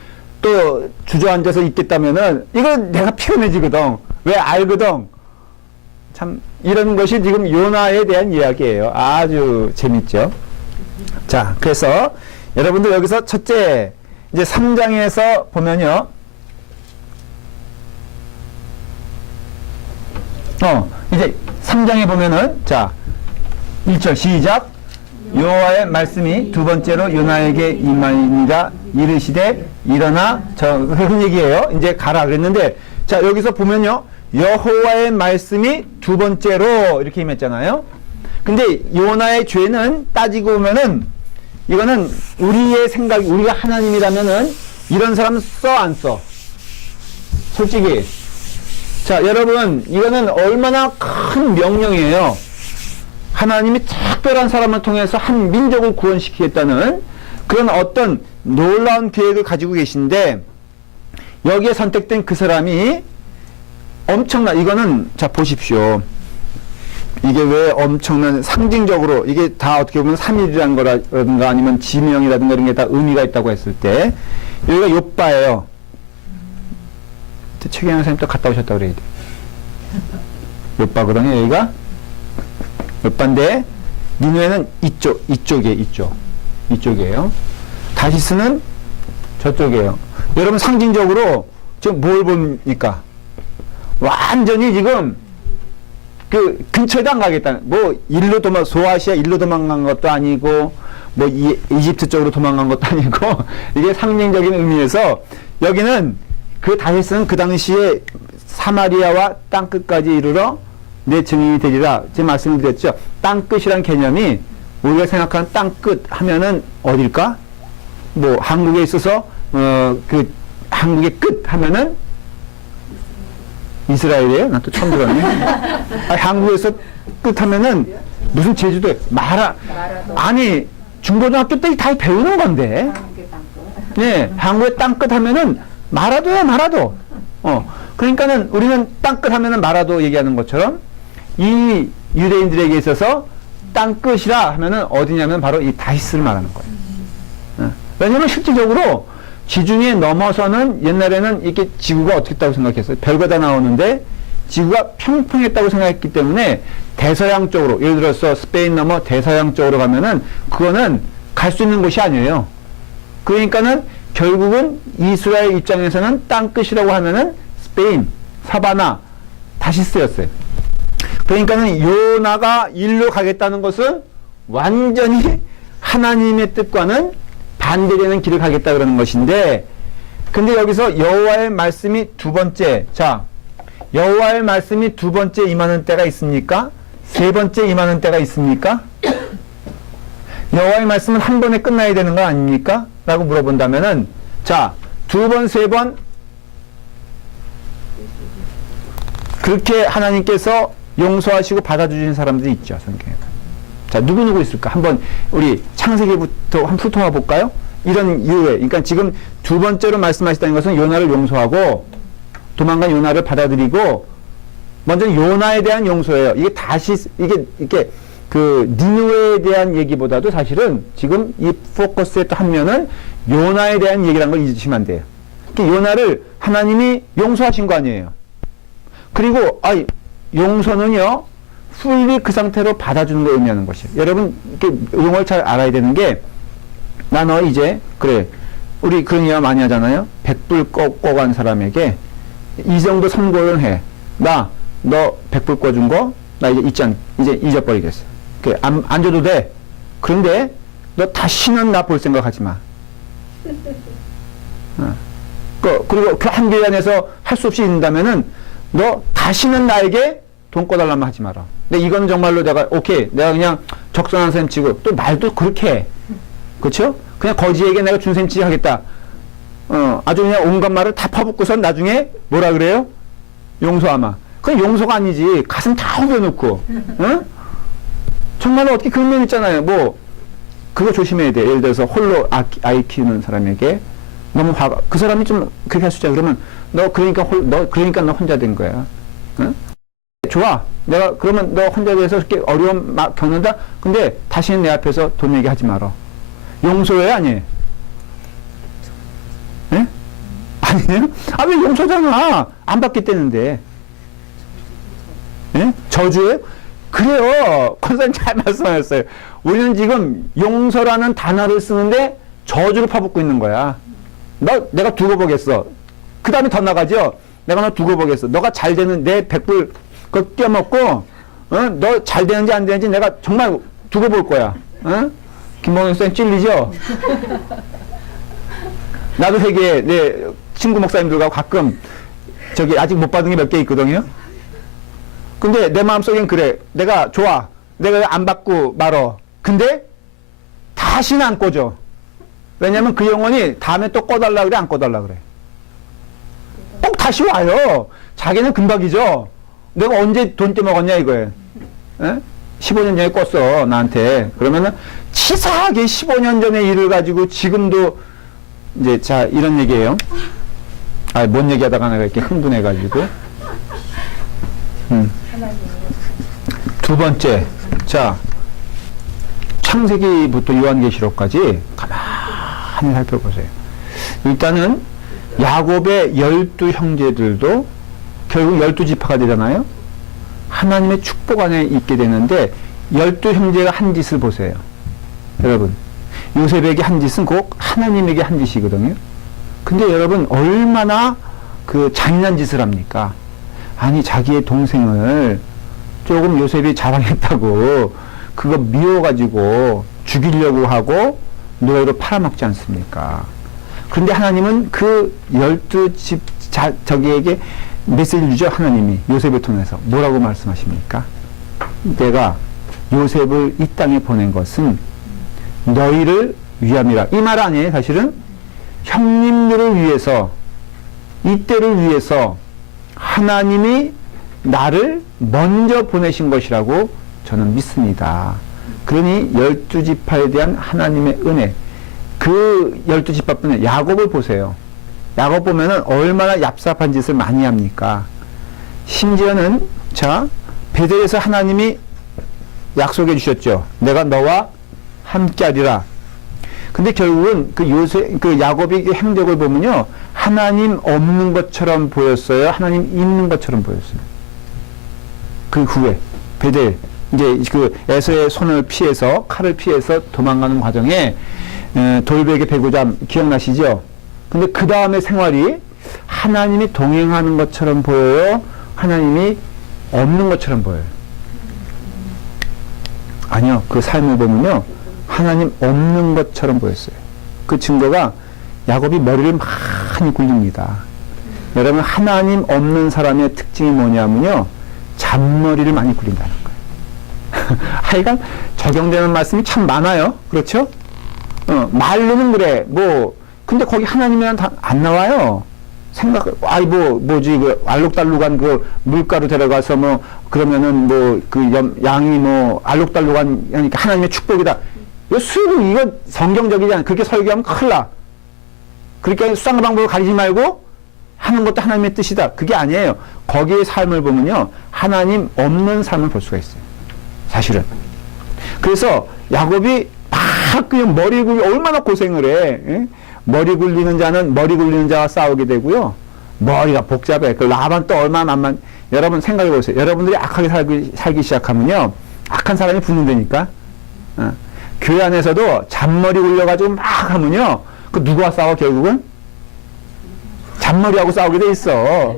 또 주저앉아서 있겠다면은 이건 내가 피곤해지거든. 왜? 알거든. 참, 이런 것이 지금 요나에 대한 이야기예요. 아주 재밌죠? 자, 그래서 여러분들 여기서 첫째, 이제 3장에서 보면요. 이제 3장에 보면은, 자, 1절 시작. 여호와의 말씀이 두 번째로 요나에게 임하니라. 이르시되 일어나, 그런 얘기예요. 이제 가라 그랬는데, 자, 여기서 보면요, 여호와의 말씀이 두 번째로 이렇게 임했잖아요. 근데 요나의 죄는 따지고 보면은, 이거는 우리의 생각이, 우리가 하나님이라면은 이런 사람 써 안 써? 솔직히. 자, 여러분, 이거는 얼마나 큰 명령이에요. 하나님이 특별한 사람을 통해서 한 민족을 구원시키겠다는 그런 어떤 놀라운 계획을 가지고 계신데, 여기에 선택된 그 사람이 이거는, 자, 보십시오. 이게 왜 엄청난, 상징적으로, 이게 다 어떻게 보면 3일이라는 거라든가 아니면 지명이라든가 이런 게 다 의미가 있다고 했을 때, 여기가 욥바예요. 최경영 선생님 또 갔다 오셨다고 그래야 돼. 욥바거든요, 여기가. 욥바인데, 니느웨는 이쪽이에요. 다시스는 저쪽이에요. 여러분, 상징적으로 지금 뭘 봅니까? 완전히 지금 그 근처에도 안 가겠다는, 뭐 일로 소아시아 일로 도망간 것도 아니고 뭐 이집트 쪽으로 도망간 것도 아니고 이게 상징적인 의미에서 여기는 그 다윗은 그 당시에 사마리아와 땅끝까지 이르러 내 증인이 되리라. 제가 말씀을 드렸죠. 땅끝이란 개념이 우리가 생각하는 땅끝 하면은 어딜까? 뭐 한국에 있어서 그 한국의 끝 하면은 이스라엘이에요? 나 또 처음 들었네. 아니, 한국에서 끝 하면은 무슨 제주도에 아니 중고등학교 때 다 배우는 건데. 네, 한국의 땅끝 하면은 마라도야, 마라도. 그러니까는 우리는 땅끝 하면은 마라도 얘기하는 것처럼 이 유대인들에게 있어서 땅끝이라 하면은 어디냐면 바로 이 다윗을 말하는 거예요. 왜냐면 실질적으로 지중해 넘어서는 옛날에는 이렇게 지구가 어떻게 했다고 생각했어요? 별거 다 나오는데 지구가 평평했다고 생각했기 때문에 대서양 쪽으로, 예를 들어서 스페인 넘어 대서양 쪽으로 가면은 그거는 갈 수 있는 곳이 아니에요. 그러니까는 결국은 이스라엘 입장에서는 땅끝이라고 하면은 스페인, 사바나, 다시스였어요. 그러니까는 요나가 일로 가겠다는 것은 완전히 하나님의 뜻과는 반대되는 길을 가겠다 그러는 것인데, 근데 여기서 여호와의 말씀이 두 번째, 자, 여호와의 말씀이 두 번째 임하는 때가 있습니까? 세 번째 임하는 때가 있습니까? 여호와의 말씀은 한 번에 끝나야 되는 거 아닙니까? 라고 물어본다면은, 자, 두 번, 세 번, 그렇게 하나님께서 용서하시고 받아주신 사람들이 있죠, 성경에. 자, 누구 있을까? 한번 우리 창세기부터 한번 훑어봐 볼까요? 이런 이유에, 그러니까 지금 두 번째로 말씀하셨다는 것은 요나를 용서하고 도망간 요나를 받아들이고, 먼저 요나에 대한 용서예요. 이게 다시 이게 그 니느웨에 대한 얘기보다도 사실은 지금 이 포커스의 또 한 면은 요나에 대한 얘기라는 걸 잊으시면 안 돼요. 요나를 하나님이 용서하신 거 아니에요. 그리고 용서는요, 풀리 그 상태로 받아주는 걸 의미하는 것이에요. 여러분, 이렇게 용어를 잘 알아야 되는 게, 나 너 이제, 그래, 우리 그런 이야기 많이 하잖아요. 백불 꿔간 사람에게 이 정도 선고를 해. 너 백불 꿔준 거, 나 이제 잊어버리겠어. 안 줘도 돼. 그런데 너 다시는 나 볼 생각 하지 마. 그리고 그 한계 안에서 할 수 없이 있는다면은 너 다시는 나에게 돈 꿔달라면 하지 마라. 근데 이건 정말로 내가 내가 그냥 적선한 셈 치고, 또 말도 그렇게 해. 그렇죠? 그냥 거지에게 내가 준 셈 치지 하겠다. 아주 그냥 온갖 말을 다 퍼붓고선 나중에 뭐라 그래요? 용서하마. 그건 용서가 아니지. 가슴 다 후벼놓고. 정말로 어떻게 그런 면 있잖아요. 뭐 그거 조심해야 돼. 예를 들어서 홀로 아이 키우는 사람에게 너무 그 사람이 좀 그렇게 할 수 있잖아. 그러면 그러니까 너 혼자 된 거야. 좋아. 내가 그러면 너 혼자 돼서 이렇게 어려움 겪는다. 근데 다시는 내 앞에서 돈 얘기하지 마라. 용서해 아니에요? 예? 아니에요? 왜 용서잖아. 안 받겠다는데. 예? 저주예요? 그래요. 권사님 잘 말씀하셨어요. 우리는 지금 용서라는 단어를 쓰는데 저주를 퍼붓고 있는 거야. 내가 두고 보겠어. 그 다음에 더 나가죠. 내가 너 두고 보겠어. 너가 잘 되는 내 백불 그거 떼어먹고, 너 잘 되는지 안 되는지 내가 정말 두고 볼 거야. 김봉현 쌤 찔리죠? 나도 회개에 내 친구 목사님들과 가끔 아직 못 받은 게 몇 개 있거든요. 근데 내 마음속엔 그래. 내가 좋아. 내가 안 받고 말어. 근데 다시는 안 꿔줘. 왜냐면 그 영혼이 다음에 또 꺼달라 그래, 안 꺼달라 그래. 꼭 다시 와요. 자기는 금박이죠. 내가 언제 돈 떼먹었냐 이거예요. 15년 전에 껐어 나한테. 그러면은 치사하게 15년 전의 일을 가지고 지금도 이제 자 이런 얘기예요. 뭔 얘기하다가 내가 이렇게 흥분해가지고. 두 번째, 자 창세기부터 요한계시록까지 가만히 살펴보세요. 일단은 야곱의 12 형제들도 결국 12지파가 되잖아요. 하나님의 축복 안에 있게 되는데 12 형제가 한 짓을 보세요. 여러분, 요셉에게 한 짓은 꼭 하나님에게 한 짓이거든요. 근데 여러분 얼마나 그 잔인한 짓을 합니까? 아니 자기의 동생을 조금 요셉이 자랑했다고 그거 미워가지고 죽이려고 하고 노예로 팔아먹지 않습니까? 그런데 하나님은 그 12집 저기에게 메시지를 주죠. 하나님이 요셉을 통해서 뭐라고 말씀하십니까? 내가 요셉을 이 땅에 보낸 것은 너희를 위함이라. 이 말 아니에요. 사실은 형님들을 위해서, 이때를 위해서 하나님이 나를 먼저 보내신 것이라고 저는 믿습니다. 그러니 12지파에 대한 하나님의 은혜, 그 12지파뿐에 야곱을 보세요. 야곱 보면은 얼마나 얍삽한 짓을 많이 합니까? 심지어는 자 베델에서 하나님이 약속해 주셨죠. 내가 너와 함께하리라. 근데 결국은 그 야곱의 행적을 보면요, 하나님 없는 것처럼 보였어요. 하나님 있는 것처럼 보였어요. 그 후에 베델 이제 그 에서의 손을 피해서 칼을 피해서 도망가는 과정에 돌베개 베고자 기억나시죠? 근데 그 다음에 생활이 하나님이 동행하는 것처럼 보여요? 하나님이 없는 것처럼 보여요? 아니요. 그 삶을 보면요, 하나님 없는 것처럼 보였어요. 그 증거가 야곱이 머리를 많이 굴립니다. 여러분, 하나님 없는 사람의 특징이 뭐냐면요, 잔머리를 많이 굴린다는 거예요. 하여간 적용되는 말씀이 참 많아요. 그렇죠? 말로는 그래. 근데 거기 하나님이란 안 나와요. 뭐지, 알록달록한 그 물가로 데려가서 그러면은 양이 알록달록한, 하니까 하나님의 축복이다. 이거 성경적이지 않아. 그렇게 설교하면 큰일 나. 그러니까 수상한 방법을 가리지 말고 하는 것도 하나님의 뜻이다. 그게 아니에요. 거기의 삶을 보면요, 하나님 없는 삶을 볼 수가 있어요. 사실은. 그래서 야곱이 막 그냥 머리 굴리 얼마나 고생을 해. 예? 머리 굴리는 자는 머리 굴리는 자와 싸우게 되고요. 머리가 복잡해. 그 라반 또 얼마나 여러분 생각해 보세요. 여러분들이 악하게 살기 시작하면요, 악한 사람이 붙는다니까. 교회 안에서도 잔머리 굴려가지고 막 하면요, 그 누구와 싸워 결국은? 잔머리하고 싸우게 돼 있어.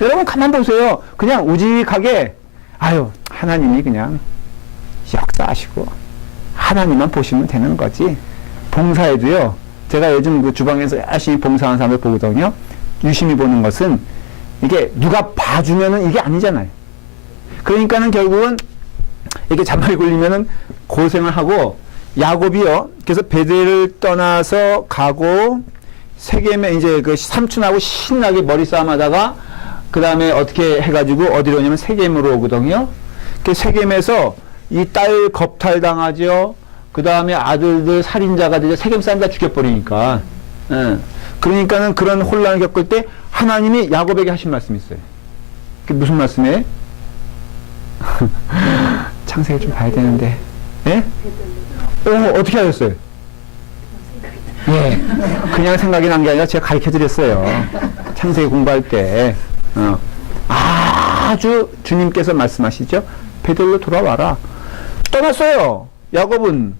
여러분 가만 보세요. 그냥 우직하게 하나님이 그냥 역사하시고 하나님만 보시면 되는 거지. 봉사에도요, 제가 요즘 그 주방에서 열심히 봉사하는 사람을 보거든요. 유심히 보는 것은 이게 누가 봐주면은 이게 아니잖아요. 그러니까는 결국은 이렇게 잔머리 굴리면은 고생을 하고, 야곱이요, 그래서 베델을 떠나서 가고 세겜에 이제 그 삼촌하고 신나게 머리 싸움하다가 그 다음에 어떻게 해가지고 어디로 오냐면 세겜으로 오거든요. 그 세겜에서 이 딸 겁탈 당하죠. 그 다음에 아들들 살인자가 되죠. 세겜 사람 다 죽여버리니까. 그러니까는 그런 혼란을 겪을 때 하나님이 야곱에게 하신 말씀이 있어요. 그게 무슨 말씀이에요? 창세기 좀 봐야 되는데. 예? 어떻게 하셨어요? 예. 그냥 생각이 난 게 아니라 제가 가르쳐 드렸어요. 창세기 공부할 때. 아주 주님께서 말씀하시죠. 베델로 돌아와라. 떠났어요. 야곱은.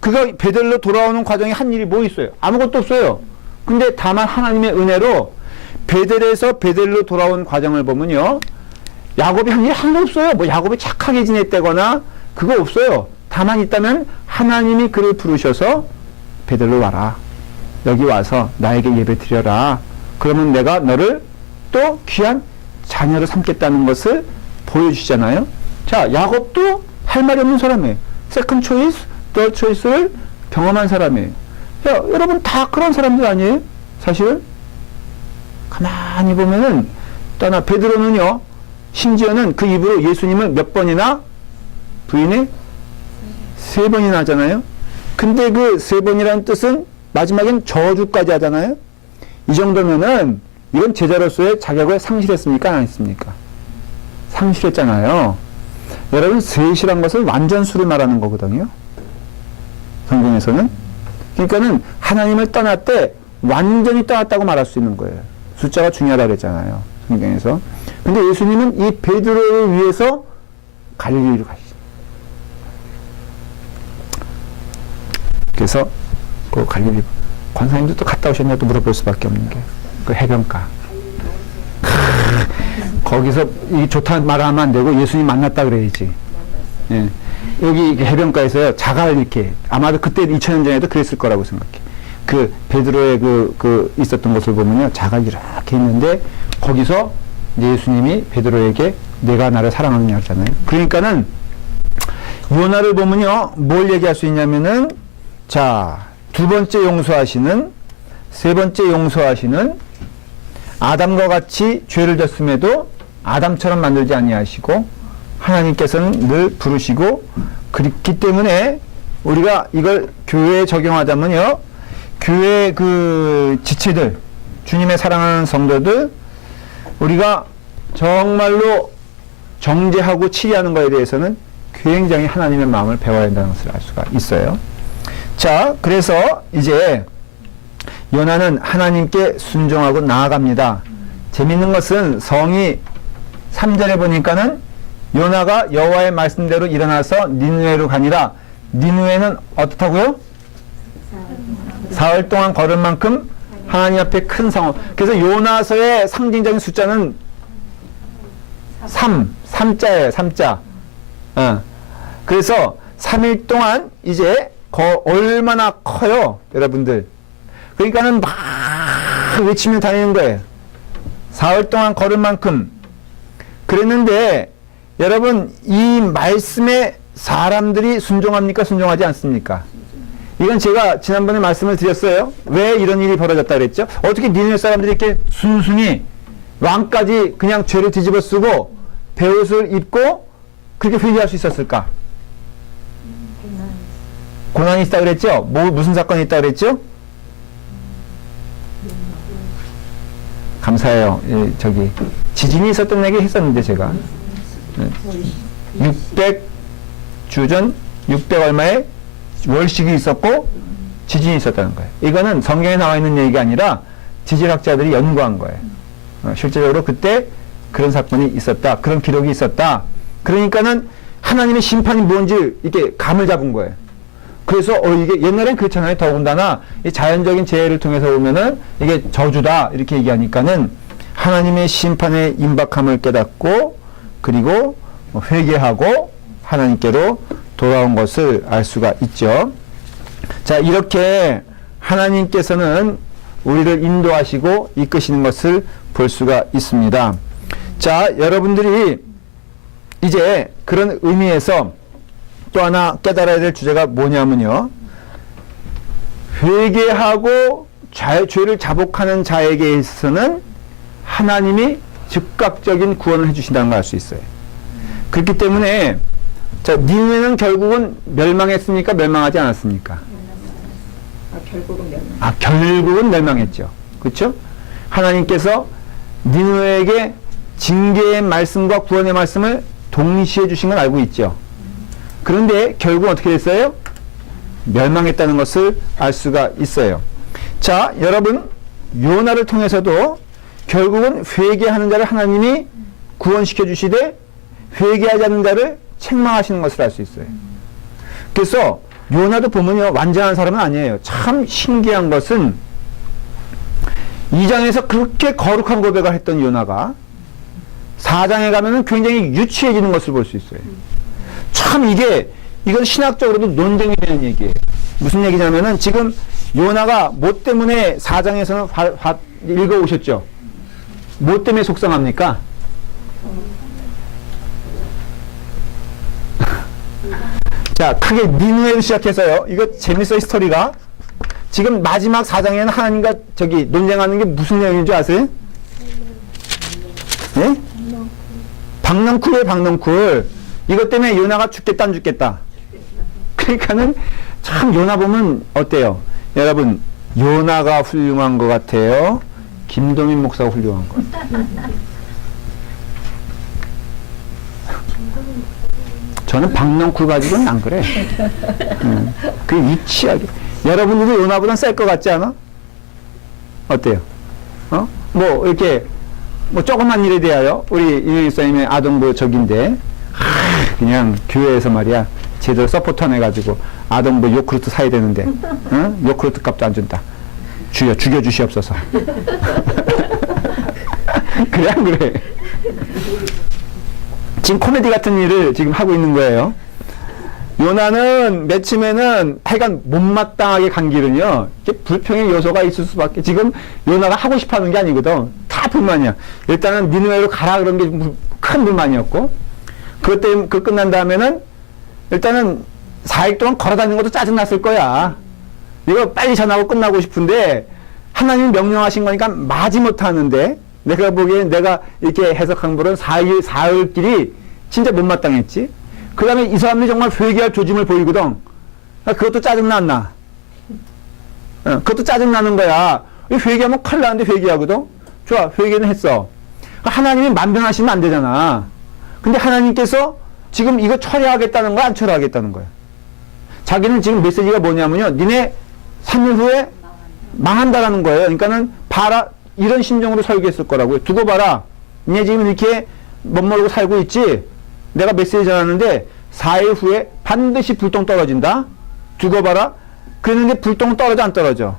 그가 베델로 돌아오는 과정에 한 일이 뭐 있어요? 아무것도 없어요. 근데 다만 하나님의 은혜로 베델에서 베델로 돌아온 과정을 보면요, 야곱이 한 일이 하나도 없어요. 야곱이 착하게 지냈다거나 그거 없어요. 다만 있다면 하나님이 그를 부르셔서 베델로 와라. 여기 와서 나에게 예배 드려라. 그러면 내가 너를 또 귀한 자녀로 삼겠다는 것을 보여주시잖아요. 자, 야곱도 할 말이 없는 사람이에요. 세컨 초이스, 더 초이스를 경험한 사람이에요. 여러분 다 그런 사람들 아니에요? 사실 가만히 보면은 베드로는요, 심지어는 그 입으로 예수님을 몇 번이나 부인해? 3번이나 하잖아요. 근데 그 3번이라는 뜻은 마지막엔 저주까지 하잖아요. 이 정도면은 이건 제자로서의 자격을 상실했습니까? 안 했습니까? 상실했잖아요. 여러분, 셋이란 것은 완전수를 말하는 거거든요. 성경에서는. 그러니까는 하나님을 떠날 때 완전히 떠났다고 말할 수 있는 거예요. 숫자가 중요하다고 그랬잖아요. 성경에서. 근데 예수님은 이 베드로를 위해서 갈릴리로 가시죠. 그래서 그 갈릴리 권사님도 또 갔다 오셨냐 또 물어볼 수밖에 없는 게 그 해변가. 거기서 이 좋다 말하면 안 되고 예수님 만났다 그래야지. 예. 여기 해변가에서요, 자갈 이렇게, 아마도 그때 2000년 전에도 그랬을 거라고 생각해. 그, 베드로의 있었던 것을 보면요, 자갈 이렇게 있는데, 거기서 예수님이 베드로에게 내가 나를 사랑하느냐 하잖아요. 그러니까는, 요나를 보면요, 뭘 얘기할 수 있냐면은, 자, 두 번째 용서하시는, 세 번째 용서하시는, 아담과 같이 죄를 졌음에도 아담처럼 만들지 아니하시고, 하나님께서는 늘 부르시고, 그렇기 때문에 우리가 이걸 교회에 적용하자면요, 교회 지체들, 주님의 사랑하는 성도들, 우리가 정말로 정죄하고 치리하는 것에 대해서는 굉장히 하나님의 마음을 배워야 한다는 것을 알 수가 있어요. 자, 그래서 이제 요나는 하나님께 순종하고 나아갑니다. 재밌는 것은 성이 3절에 보니까는 요나가 여호와의 말씀대로 일어나서 니느웨로 가니라. 니느웨는 어떻다고요? 사흘 동안 걸을 만큼 하나님 앞에 큰 성읍. 그래서 요나서의 상징적인 숫자는 3자예요. 3자. 그래서 3일 동안 이제 얼마나 커요, 여러분들. 그러니까는 막 외치며 다니는 거예요. 사흘 동안 걸을 만큼. 그랬는데 여러분, 이 말씀에 사람들이 순종합니까? 순종하지 않습니까? 이건 제가 지난번에 말씀을 드렸어요. 왜 이런 일이 벌어졌다 그랬죠? 어떻게 니느웨 사람들이 이렇게 순순히 왕까지 그냥 죄를 뒤집어 쓰고 베옷을 입고 그렇게 회개할 수 있었을까? 고난이 있다 그랬죠? 무슨 사건이 있다 그랬죠? 감사해요. 예, 지진이 있었던 얘기 했었는데 제가 600주전 600 얼마에 월식이 있었고 지진이 있었다는 거예요. 이거는 성경에 나와 있는 얘기가 아니라 지질학자들이 연구한 거예요. 실제적으로 그때 그런 사건이 있었다. 그런 기록이 있었다. 그러니까는 하나님의 심판이 뭔지 이렇게 감을 잡은 거예요. 그래서 이게 옛날엔 그렇잖아요. 더군다나 이 자연적인 재해를 통해서 보면은 이게 저주다 이렇게 얘기하니까는 하나님의 심판의 임박함을 깨닫고 그리고 회개하고 하나님께로 돌아온 것을 알 수가 있죠. 자, 이렇게 하나님께서는 우리를 인도하시고 이끄시는 것을 볼 수가 있습니다. 자, 여러분들이 이제 그런 의미에서 또 하나 깨달아야 될 주제가 뭐냐면요, 회개하고 죄를 자복하는 자에게 있어서는 하나님이 즉각적인 구원을 해주신다는 걸 알 수 있어요. 그렇기 때문에 자, 니느웨는 결국은 멸망했습니까? 멸망하지 않았습니까? 결국은 멸망했죠. 그렇죠? 하나님께서 니느웨에게 징계의 말씀과 구원의 말씀을 동시에 주신 건 알고 있죠. 그런데 결국 어떻게 됐어요? 멸망했다는 것을 알 수가 있어요. 자, 여러분, 요나를 통해서도 결국은 회개하는 자를 하나님이 구원시켜 주시되 회개하지 않는 자를 책망하시는 것을 알 수 있어요. 그래서 요나도 보면요, 완전한 사람은 아니에요. 참 신기한 것은 2장에서 그렇게 거룩한 고백을 했던 요나가 4장에 가면은 굉장히 유치해지는 것을 볼 수 있어요. 참 이건 신학적으로도 논쟁이 되는 얘기예요. 무슨 얘기냐면은 지금 요나가 뭐 때문에 4장에서는 읽어오셨죠? 뭐 때문에 속상합니까? 자, 크게 니느웨로 시작해서요. 이거 재밌어요, 스토리가. 지금 마지막 4장에는 하나님과 논쟁하는 게 무슨 내용인 줄 아세요? 예? 박넝쿨이에요, 박넝쿨. 이것 때문에 요나가 죽겠다, 안 죽겠다. 그러니까는 참 요나 보면 어때요? 여러분, 요나가 훌륭한 것 같아요? 김동인 목사가 훌륭한 것 같아요? 저는 박넝쿨 가지고는 안 그래. 그 유치하게. 여러분들도 요나보단 셀 것 같지 않아? 어때요? 뭐 이렇게 뭐 조그만 일에 대하여 우리 이명희 목사님의 아동부 적인데 그냥 교회에서 말이야 제대로 서포터 해가지고 아동부 요크루트 사야 되는데 요크루트 값도 안 준다. 죽여 주시옵소서. 그래 안 그래? 지금 코미디 같은 일을 지금 하고 있는 거예요. 요나는 맨 처음에는 하여간 못마땅하게 간 길은요, 이게 불평의 요소가 있을 수밖에, 지금 요나가 하고 싶어 하는 게 아니거든. 다 불만이야. 일단은 니느웨로 가라 그런 게 큰 불만이었고, 그것 때문에, 그 끝난 다음에는 일단은 4일 동안 걸어 다니는 것도 짜증났을 거야. 이거 빨리 전하고 끝나고 싶은데, 하나님이 명령하신 거니까 마지못해 하는데, 내가 보기엔 내가 이렇게 해석한 거는 사흘 길이 진짜 못마땅했지. 그 다음에 이 사람들이 정말 회개할 조짐을 보이거든. 그것도 짜증났나? 그것도 짜증나는 거야. 회개하면 큰일 나는데 회개하거든? 좋아, 회개는 했어. 하나님이 만병하시면 안 되잖아. 근데 하나님께서 지금 이거 처리하겠다는 거야, 안 처리하겠다는 거야? 자기는 지금 메시지가 뭐냐면요, 니네 3일 후에 망한다라는 거예요. 그러니까는 봐라, 이런 심정으로 설교했을 거라고요. 두고 봐라. 니네 지금 이렇게 멋모르고 살고 있지? 내가 메시지 전하는데 4일 후에 반드시 불똥 떨어진다. 두고 봐라. 그랬는데 불똥은 떨어져 안 떨어져?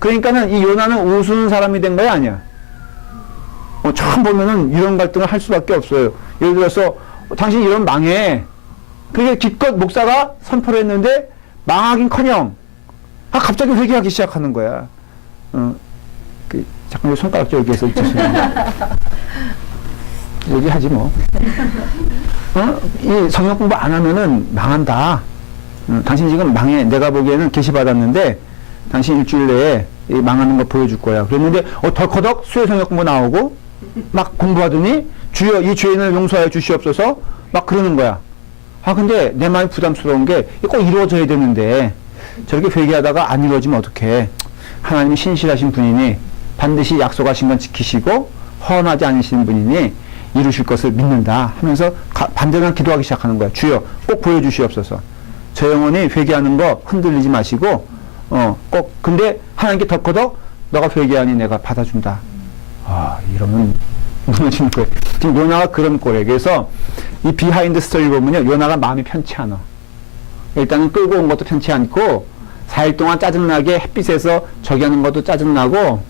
그러니까는 이 요나는 우스운 사람이 된 거야, 아니야? 처음 보면은 이런 갈등을 할 수밖에 없어요. 예를 들어서 당신 이런 망해. 그게 기껏 목사가 선포를 했는데 망하긴커녕 갑자기 회개하기 시작하는 거야. 잠깐 손가락 여기에서 죄송합니다. 얘기하지 뭐. 이 성경 공부 안 하면은 망한다. 당신 지금 망해. 내가 보기에는 계시 받았는데 당신 일주일 내에 이 망하는 거 보여줄 거야. 그랬는데 덜커덕 수요 성경 공부 나오고 막 공부하더니 주여 이 죄인을 용서하여 주시옵소서 막 그러는 거야. 근데 내 마음이 부담스러운 게 꼭 이루어져야 되는데 저렇게 회개하다가 안 이루어지면 어떡해. 하나님이 신실하신 분이니 반드시 약속하신 건 지키시고 허언하지 않으시는 분이니 이루실 것을 믿는다 하면서 반대로 기도하기 시작하는 거야. 주여 꼭 보여주시옵소서. 저 영혼이 회개하는 거 흔들리지 마시고 꼭 근데 하나님께 덕커덕 너가 회개하니 내가 받아준다. 이러면 무너지는 거예요. 지금 요나가 그런 꼴이에요. 그래서 이 비하인드 스토리 보면요, 요나가 마음이 편치 않아. 일단은 끌고 온 것도 편치 않고 4일 동안 짜증나게 햇빛에서 저기 하는 것도 짜증나고,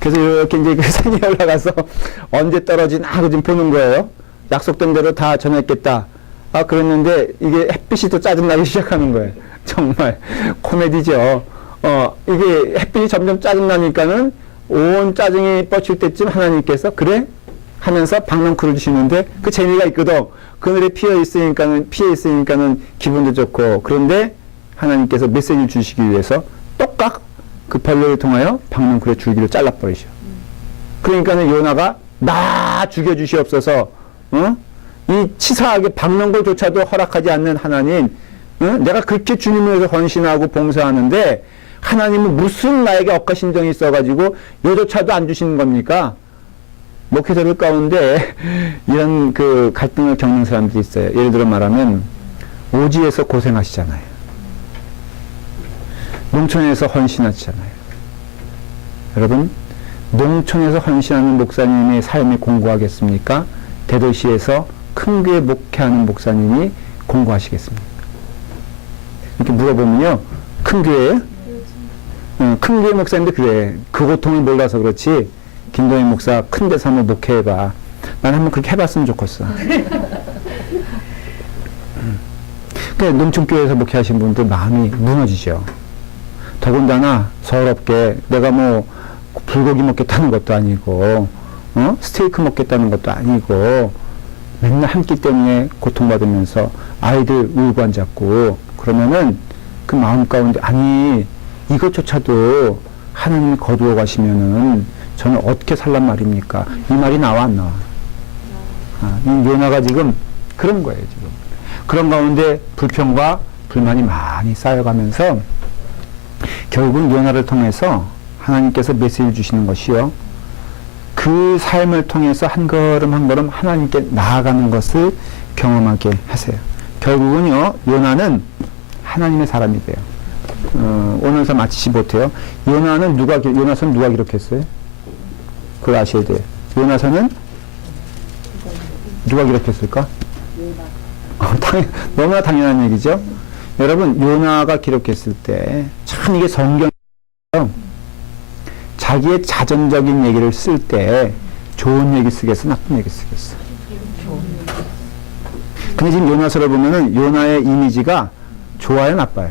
그래서 이렇게 이제 그 산에 올라가서 언제 떨어지나 하고 지금 보는 거예요. 약속된 대로 다 전했겠다. 그랬는데 이게 햇빛이 또 짜증나기 시작하는 거예요. 정말 코미디죠. 이게 햇빛이 점점 짜증나니까는 온 짜증이 뻗칠 때쯤 하나님께서 그래? 하면서 박넝쿨을 주시는데 그 재미가 있거든. 그늘에 피해 있으니까는 기분도 좋고, 그런데 하나님께서 메시지를 주시기 위해서 똑각 그 벌레를 통하여 박넝쿨의 줄기를 잘라버리셔. 그러니까는 요나가 나 죽여주시옵소서. 이 치사하게 박넝쿨조차도 허락하지 않는 하나님, 내가 그렇게 주님을 위해서 헌신하고 봉사하는데 하나님은 무슨 나에게 억가심정이 있어가지고 요조차도 안 주시는 겁니까? 목회자들 가운데 이런 그 갈등을 겪는 사람들이 있어요. 예를 들어 말하면 오지에서 고생하시잖아요. 농촌에서 헌신하시잖아요. 여러분, 농촌에서 헌신하는 목사님의 삶이 공고하겠습니까? 대도시에서 큰 교회 목회하는 목사님이 공고하시겠습니까? 이렇게 물어보면요, 큰 교회예요? 큰 교회 목사님도 그래. 그 고통을 몰라서 그렇지. 김동희 목사 큰 데서 한번 목회해봐. 난 한번 그렇게 해봤으면 좋겠어. 농촌교회에서 목회하신 분들 마음이 무너지죠. 더군다나 서럽게 내가 뭐 불고기 먹겠다는 것도 아니고 스테이크 먹겠다는 것도 아니고 맨날 한 끼 때문에 고통받으면서 아이들 울고 앉았고 그러면은 그 마음 가운데 아니 이것조차도 하나님이 거두어 가시면은 저는 어떻게 살란 말입니까? 이 말이 나와 안 나와? 이 요나가 지금 그런 거예요, 지금. 그런 가운데 불평과 불만이 많이 쌓여가면서 결국 요나를 통해서 하나님께서 메시지를 주시는 것이요. 그 삶을 통해서 한 걸음 한 걸음 하나님께 나아가는 것을 경험하게 하세요. 결국은요, 요나는 하나님의 사람이 돼요. 오늘서 마치지 못해요. 요나서는 누가 기록했어요? 그걸 아셔야 돼요. 요나서는 누가 기록했을까? 너무나 당연한 얘기죠. 여러분, 요나가 기록했을 때 참 이게 성경 자기의 자전적인 얘기를 쓸 때 좋은 얘기 쓰겠어, 나쁜 얘기 쓰겠어? 근데 지금 요나서를 보면은 요나의 이미지가 좋아요, 나빠요?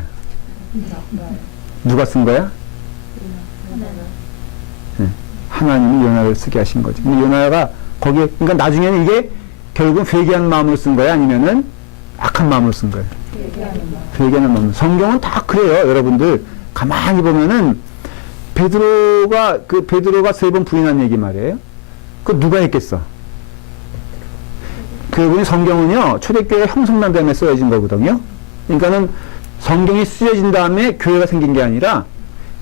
누가 쓴 거야? 네. 하나님이 요나를 쓰게 하신 거지. 근데 요나가 거기에, 그러니까 나중에는 이게 결국은 회개한 마음으로 쓴 거야? 아니면은 악한 마음으로 쓴 거야? 회개하는 마음. 성경은 다 그래요, 여러분들. 가만히 보면은 베드로가 3번 부인한 얘기 말이에요. 그거 누가 했겠어? 그분이 성경은요, 초대교회가 형성난 다음에 쓰여진 거거든요. 그러니까는 성경이 쓰여진 다음에 교회가 생긴 게 아니라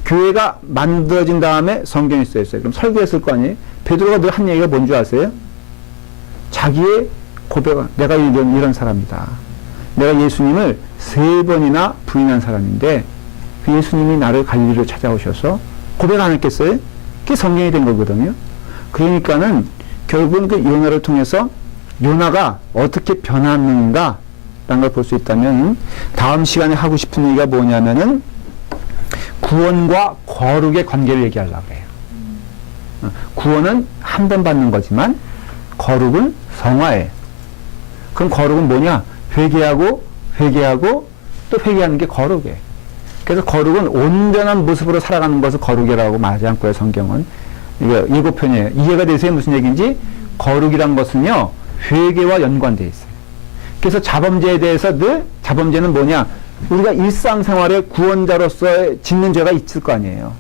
교회가 만들어진 다음에 성경이 쓰여졌어요. 그럼 설교했을 거 아니에요? 베드로가 늘 한 얘기가 뭔지 아세요? 자기의 고백, 내가 이런 사람이다. 내가 예수님을 3번이나 부인한 사람인데 그 예수님이 나를 갈릴리로 찾아오셔서 고백 안 했겠어요? 그게 성경이 된 거거든요. 그러니까는 결국은 그 요나를 통해서 요나가 어떻게 변하는가 라는 걸 볼 수 있다면 다음 시간에 하고 싶은 얘기가 뭐냐면은 구원과 거룩의 관계를 얘기하려고 해요. 구원은 한 번 받는 거지만 거룩은 성화예요. 그럼 거룩은 뭐냐? 회개하고 또 회개하는 게 거룩이에요. 그래서 거룩은 온전한 모습으로 살아가는 것을 거룩이라고 말하지 않고요, 성경은. 이거 7편이에요. 이해가 되세요? 무슨 얘기인지? 거룩이란 것은요, 회개와 연관되어 있어요. 그래서 자범죄에 대해서 늘, 자범죄는 뭐냐? 우리가 일상생활에 구원자로서 짓는 죄가 있을 거 아니에요.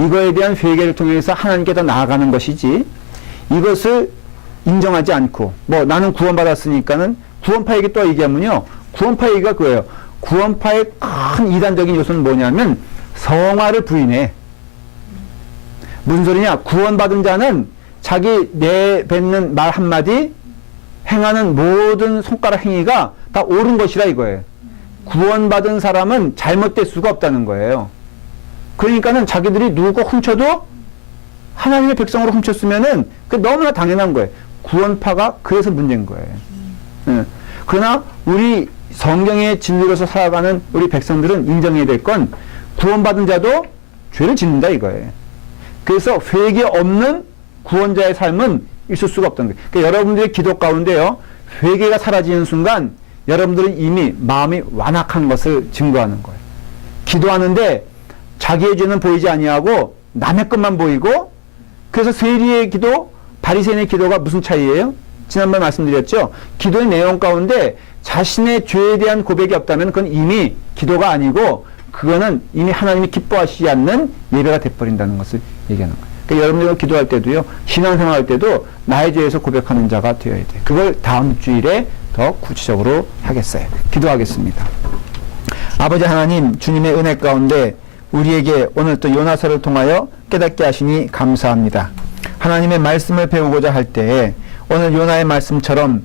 이거에 대한 회개를 통해서 하나님께 더 나아가는 것이지, 이것을 인정하지 않고, 뭐, 나는 구원받았으니까는, 구원파 얘기 또 얘기하면요, 구원파 얘기가 그거예요. 구원파의 큰 이단적인 요소는 뭐냐면, 성화를 부인해. 무슨 소리냐? 구원받은 자는 자기 내뱉는 말 한마디, 행하는 모든 손가락 행위가 다 옳은 것이라 이거예요. 구원받은 사람은 잘못될 수가 없다는 거예요. 그러니까는 자기들이 누구 훔쳐도 하나님의 백성으로 훔쳤으면은 그 너무나 당연한 거예요. 구원파가 그래서 문제인 거예요. 예. 그러나 우리 성경의 진리로서 살아가는 우리 백성들은 인정해야 될 건 구원받은 자도 죄를 짓는다 이거예요. 그래서 회개 없는 구원자의 삶은 있을 수가 없다는 거예요. 그러니까 여러분들의 기도 가운데요, 회개가 사라지는 순간 여러분들은 이미 마음이 완악한 것을 증거하는 거예요. 기도하는데 자기의 죄는 보이지 아니하고 남의 것만 보이고, 그래서 세리의 기도, 바리새인의 기도가 무슨 차이예요? 지난번에 말씀드렸죠. 기도의 내용 가운데 자신의 죄에 대한 고백이 없다면 그건 이미 기도가 아니고 그거는 이미 하나님이 기뻐하시지 않는 예배가 돼버린다는 것을 얘기하는 거예요. 그러니까 여러분들이 기도할 때도요, 신앙생활 할 때도 나의 죄에서 고백하는 자가 되어야 돼요. 그걸 다음 주일에 더 구체적으로 하겠어요. 기도하겠습니다. 아버지 하나님, 주님의 은혜 가운데 우리에게 오늘 또 요나서를 통하여 깨닫게 하시니 감사합니다. 하나님의 말씀을 배우고자 할 때에 오늘 요나의 말씀처럼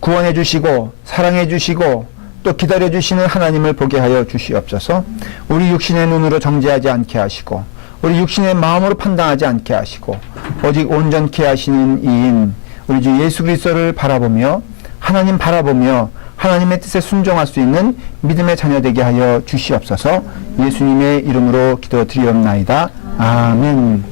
구원해 주시고 사랑해 주시고 또 기다려 주시는 하나님을 보게 하여 주시옵소서. 우리 육신의 눈으로 정죄하지 않게 하시고 우리 육신의 마음으로 판단하지 않게 하시고 오직 온전케 하시는 이인 우리 주 예수 그리스도를 바라보며 하나님 바라보며 하나님의 뜻에 순종할 수 있는 믿음의 자녀 되게 하여 주시옵소서. 예수님의 이름으로 기도드리옵나이다. 아멘.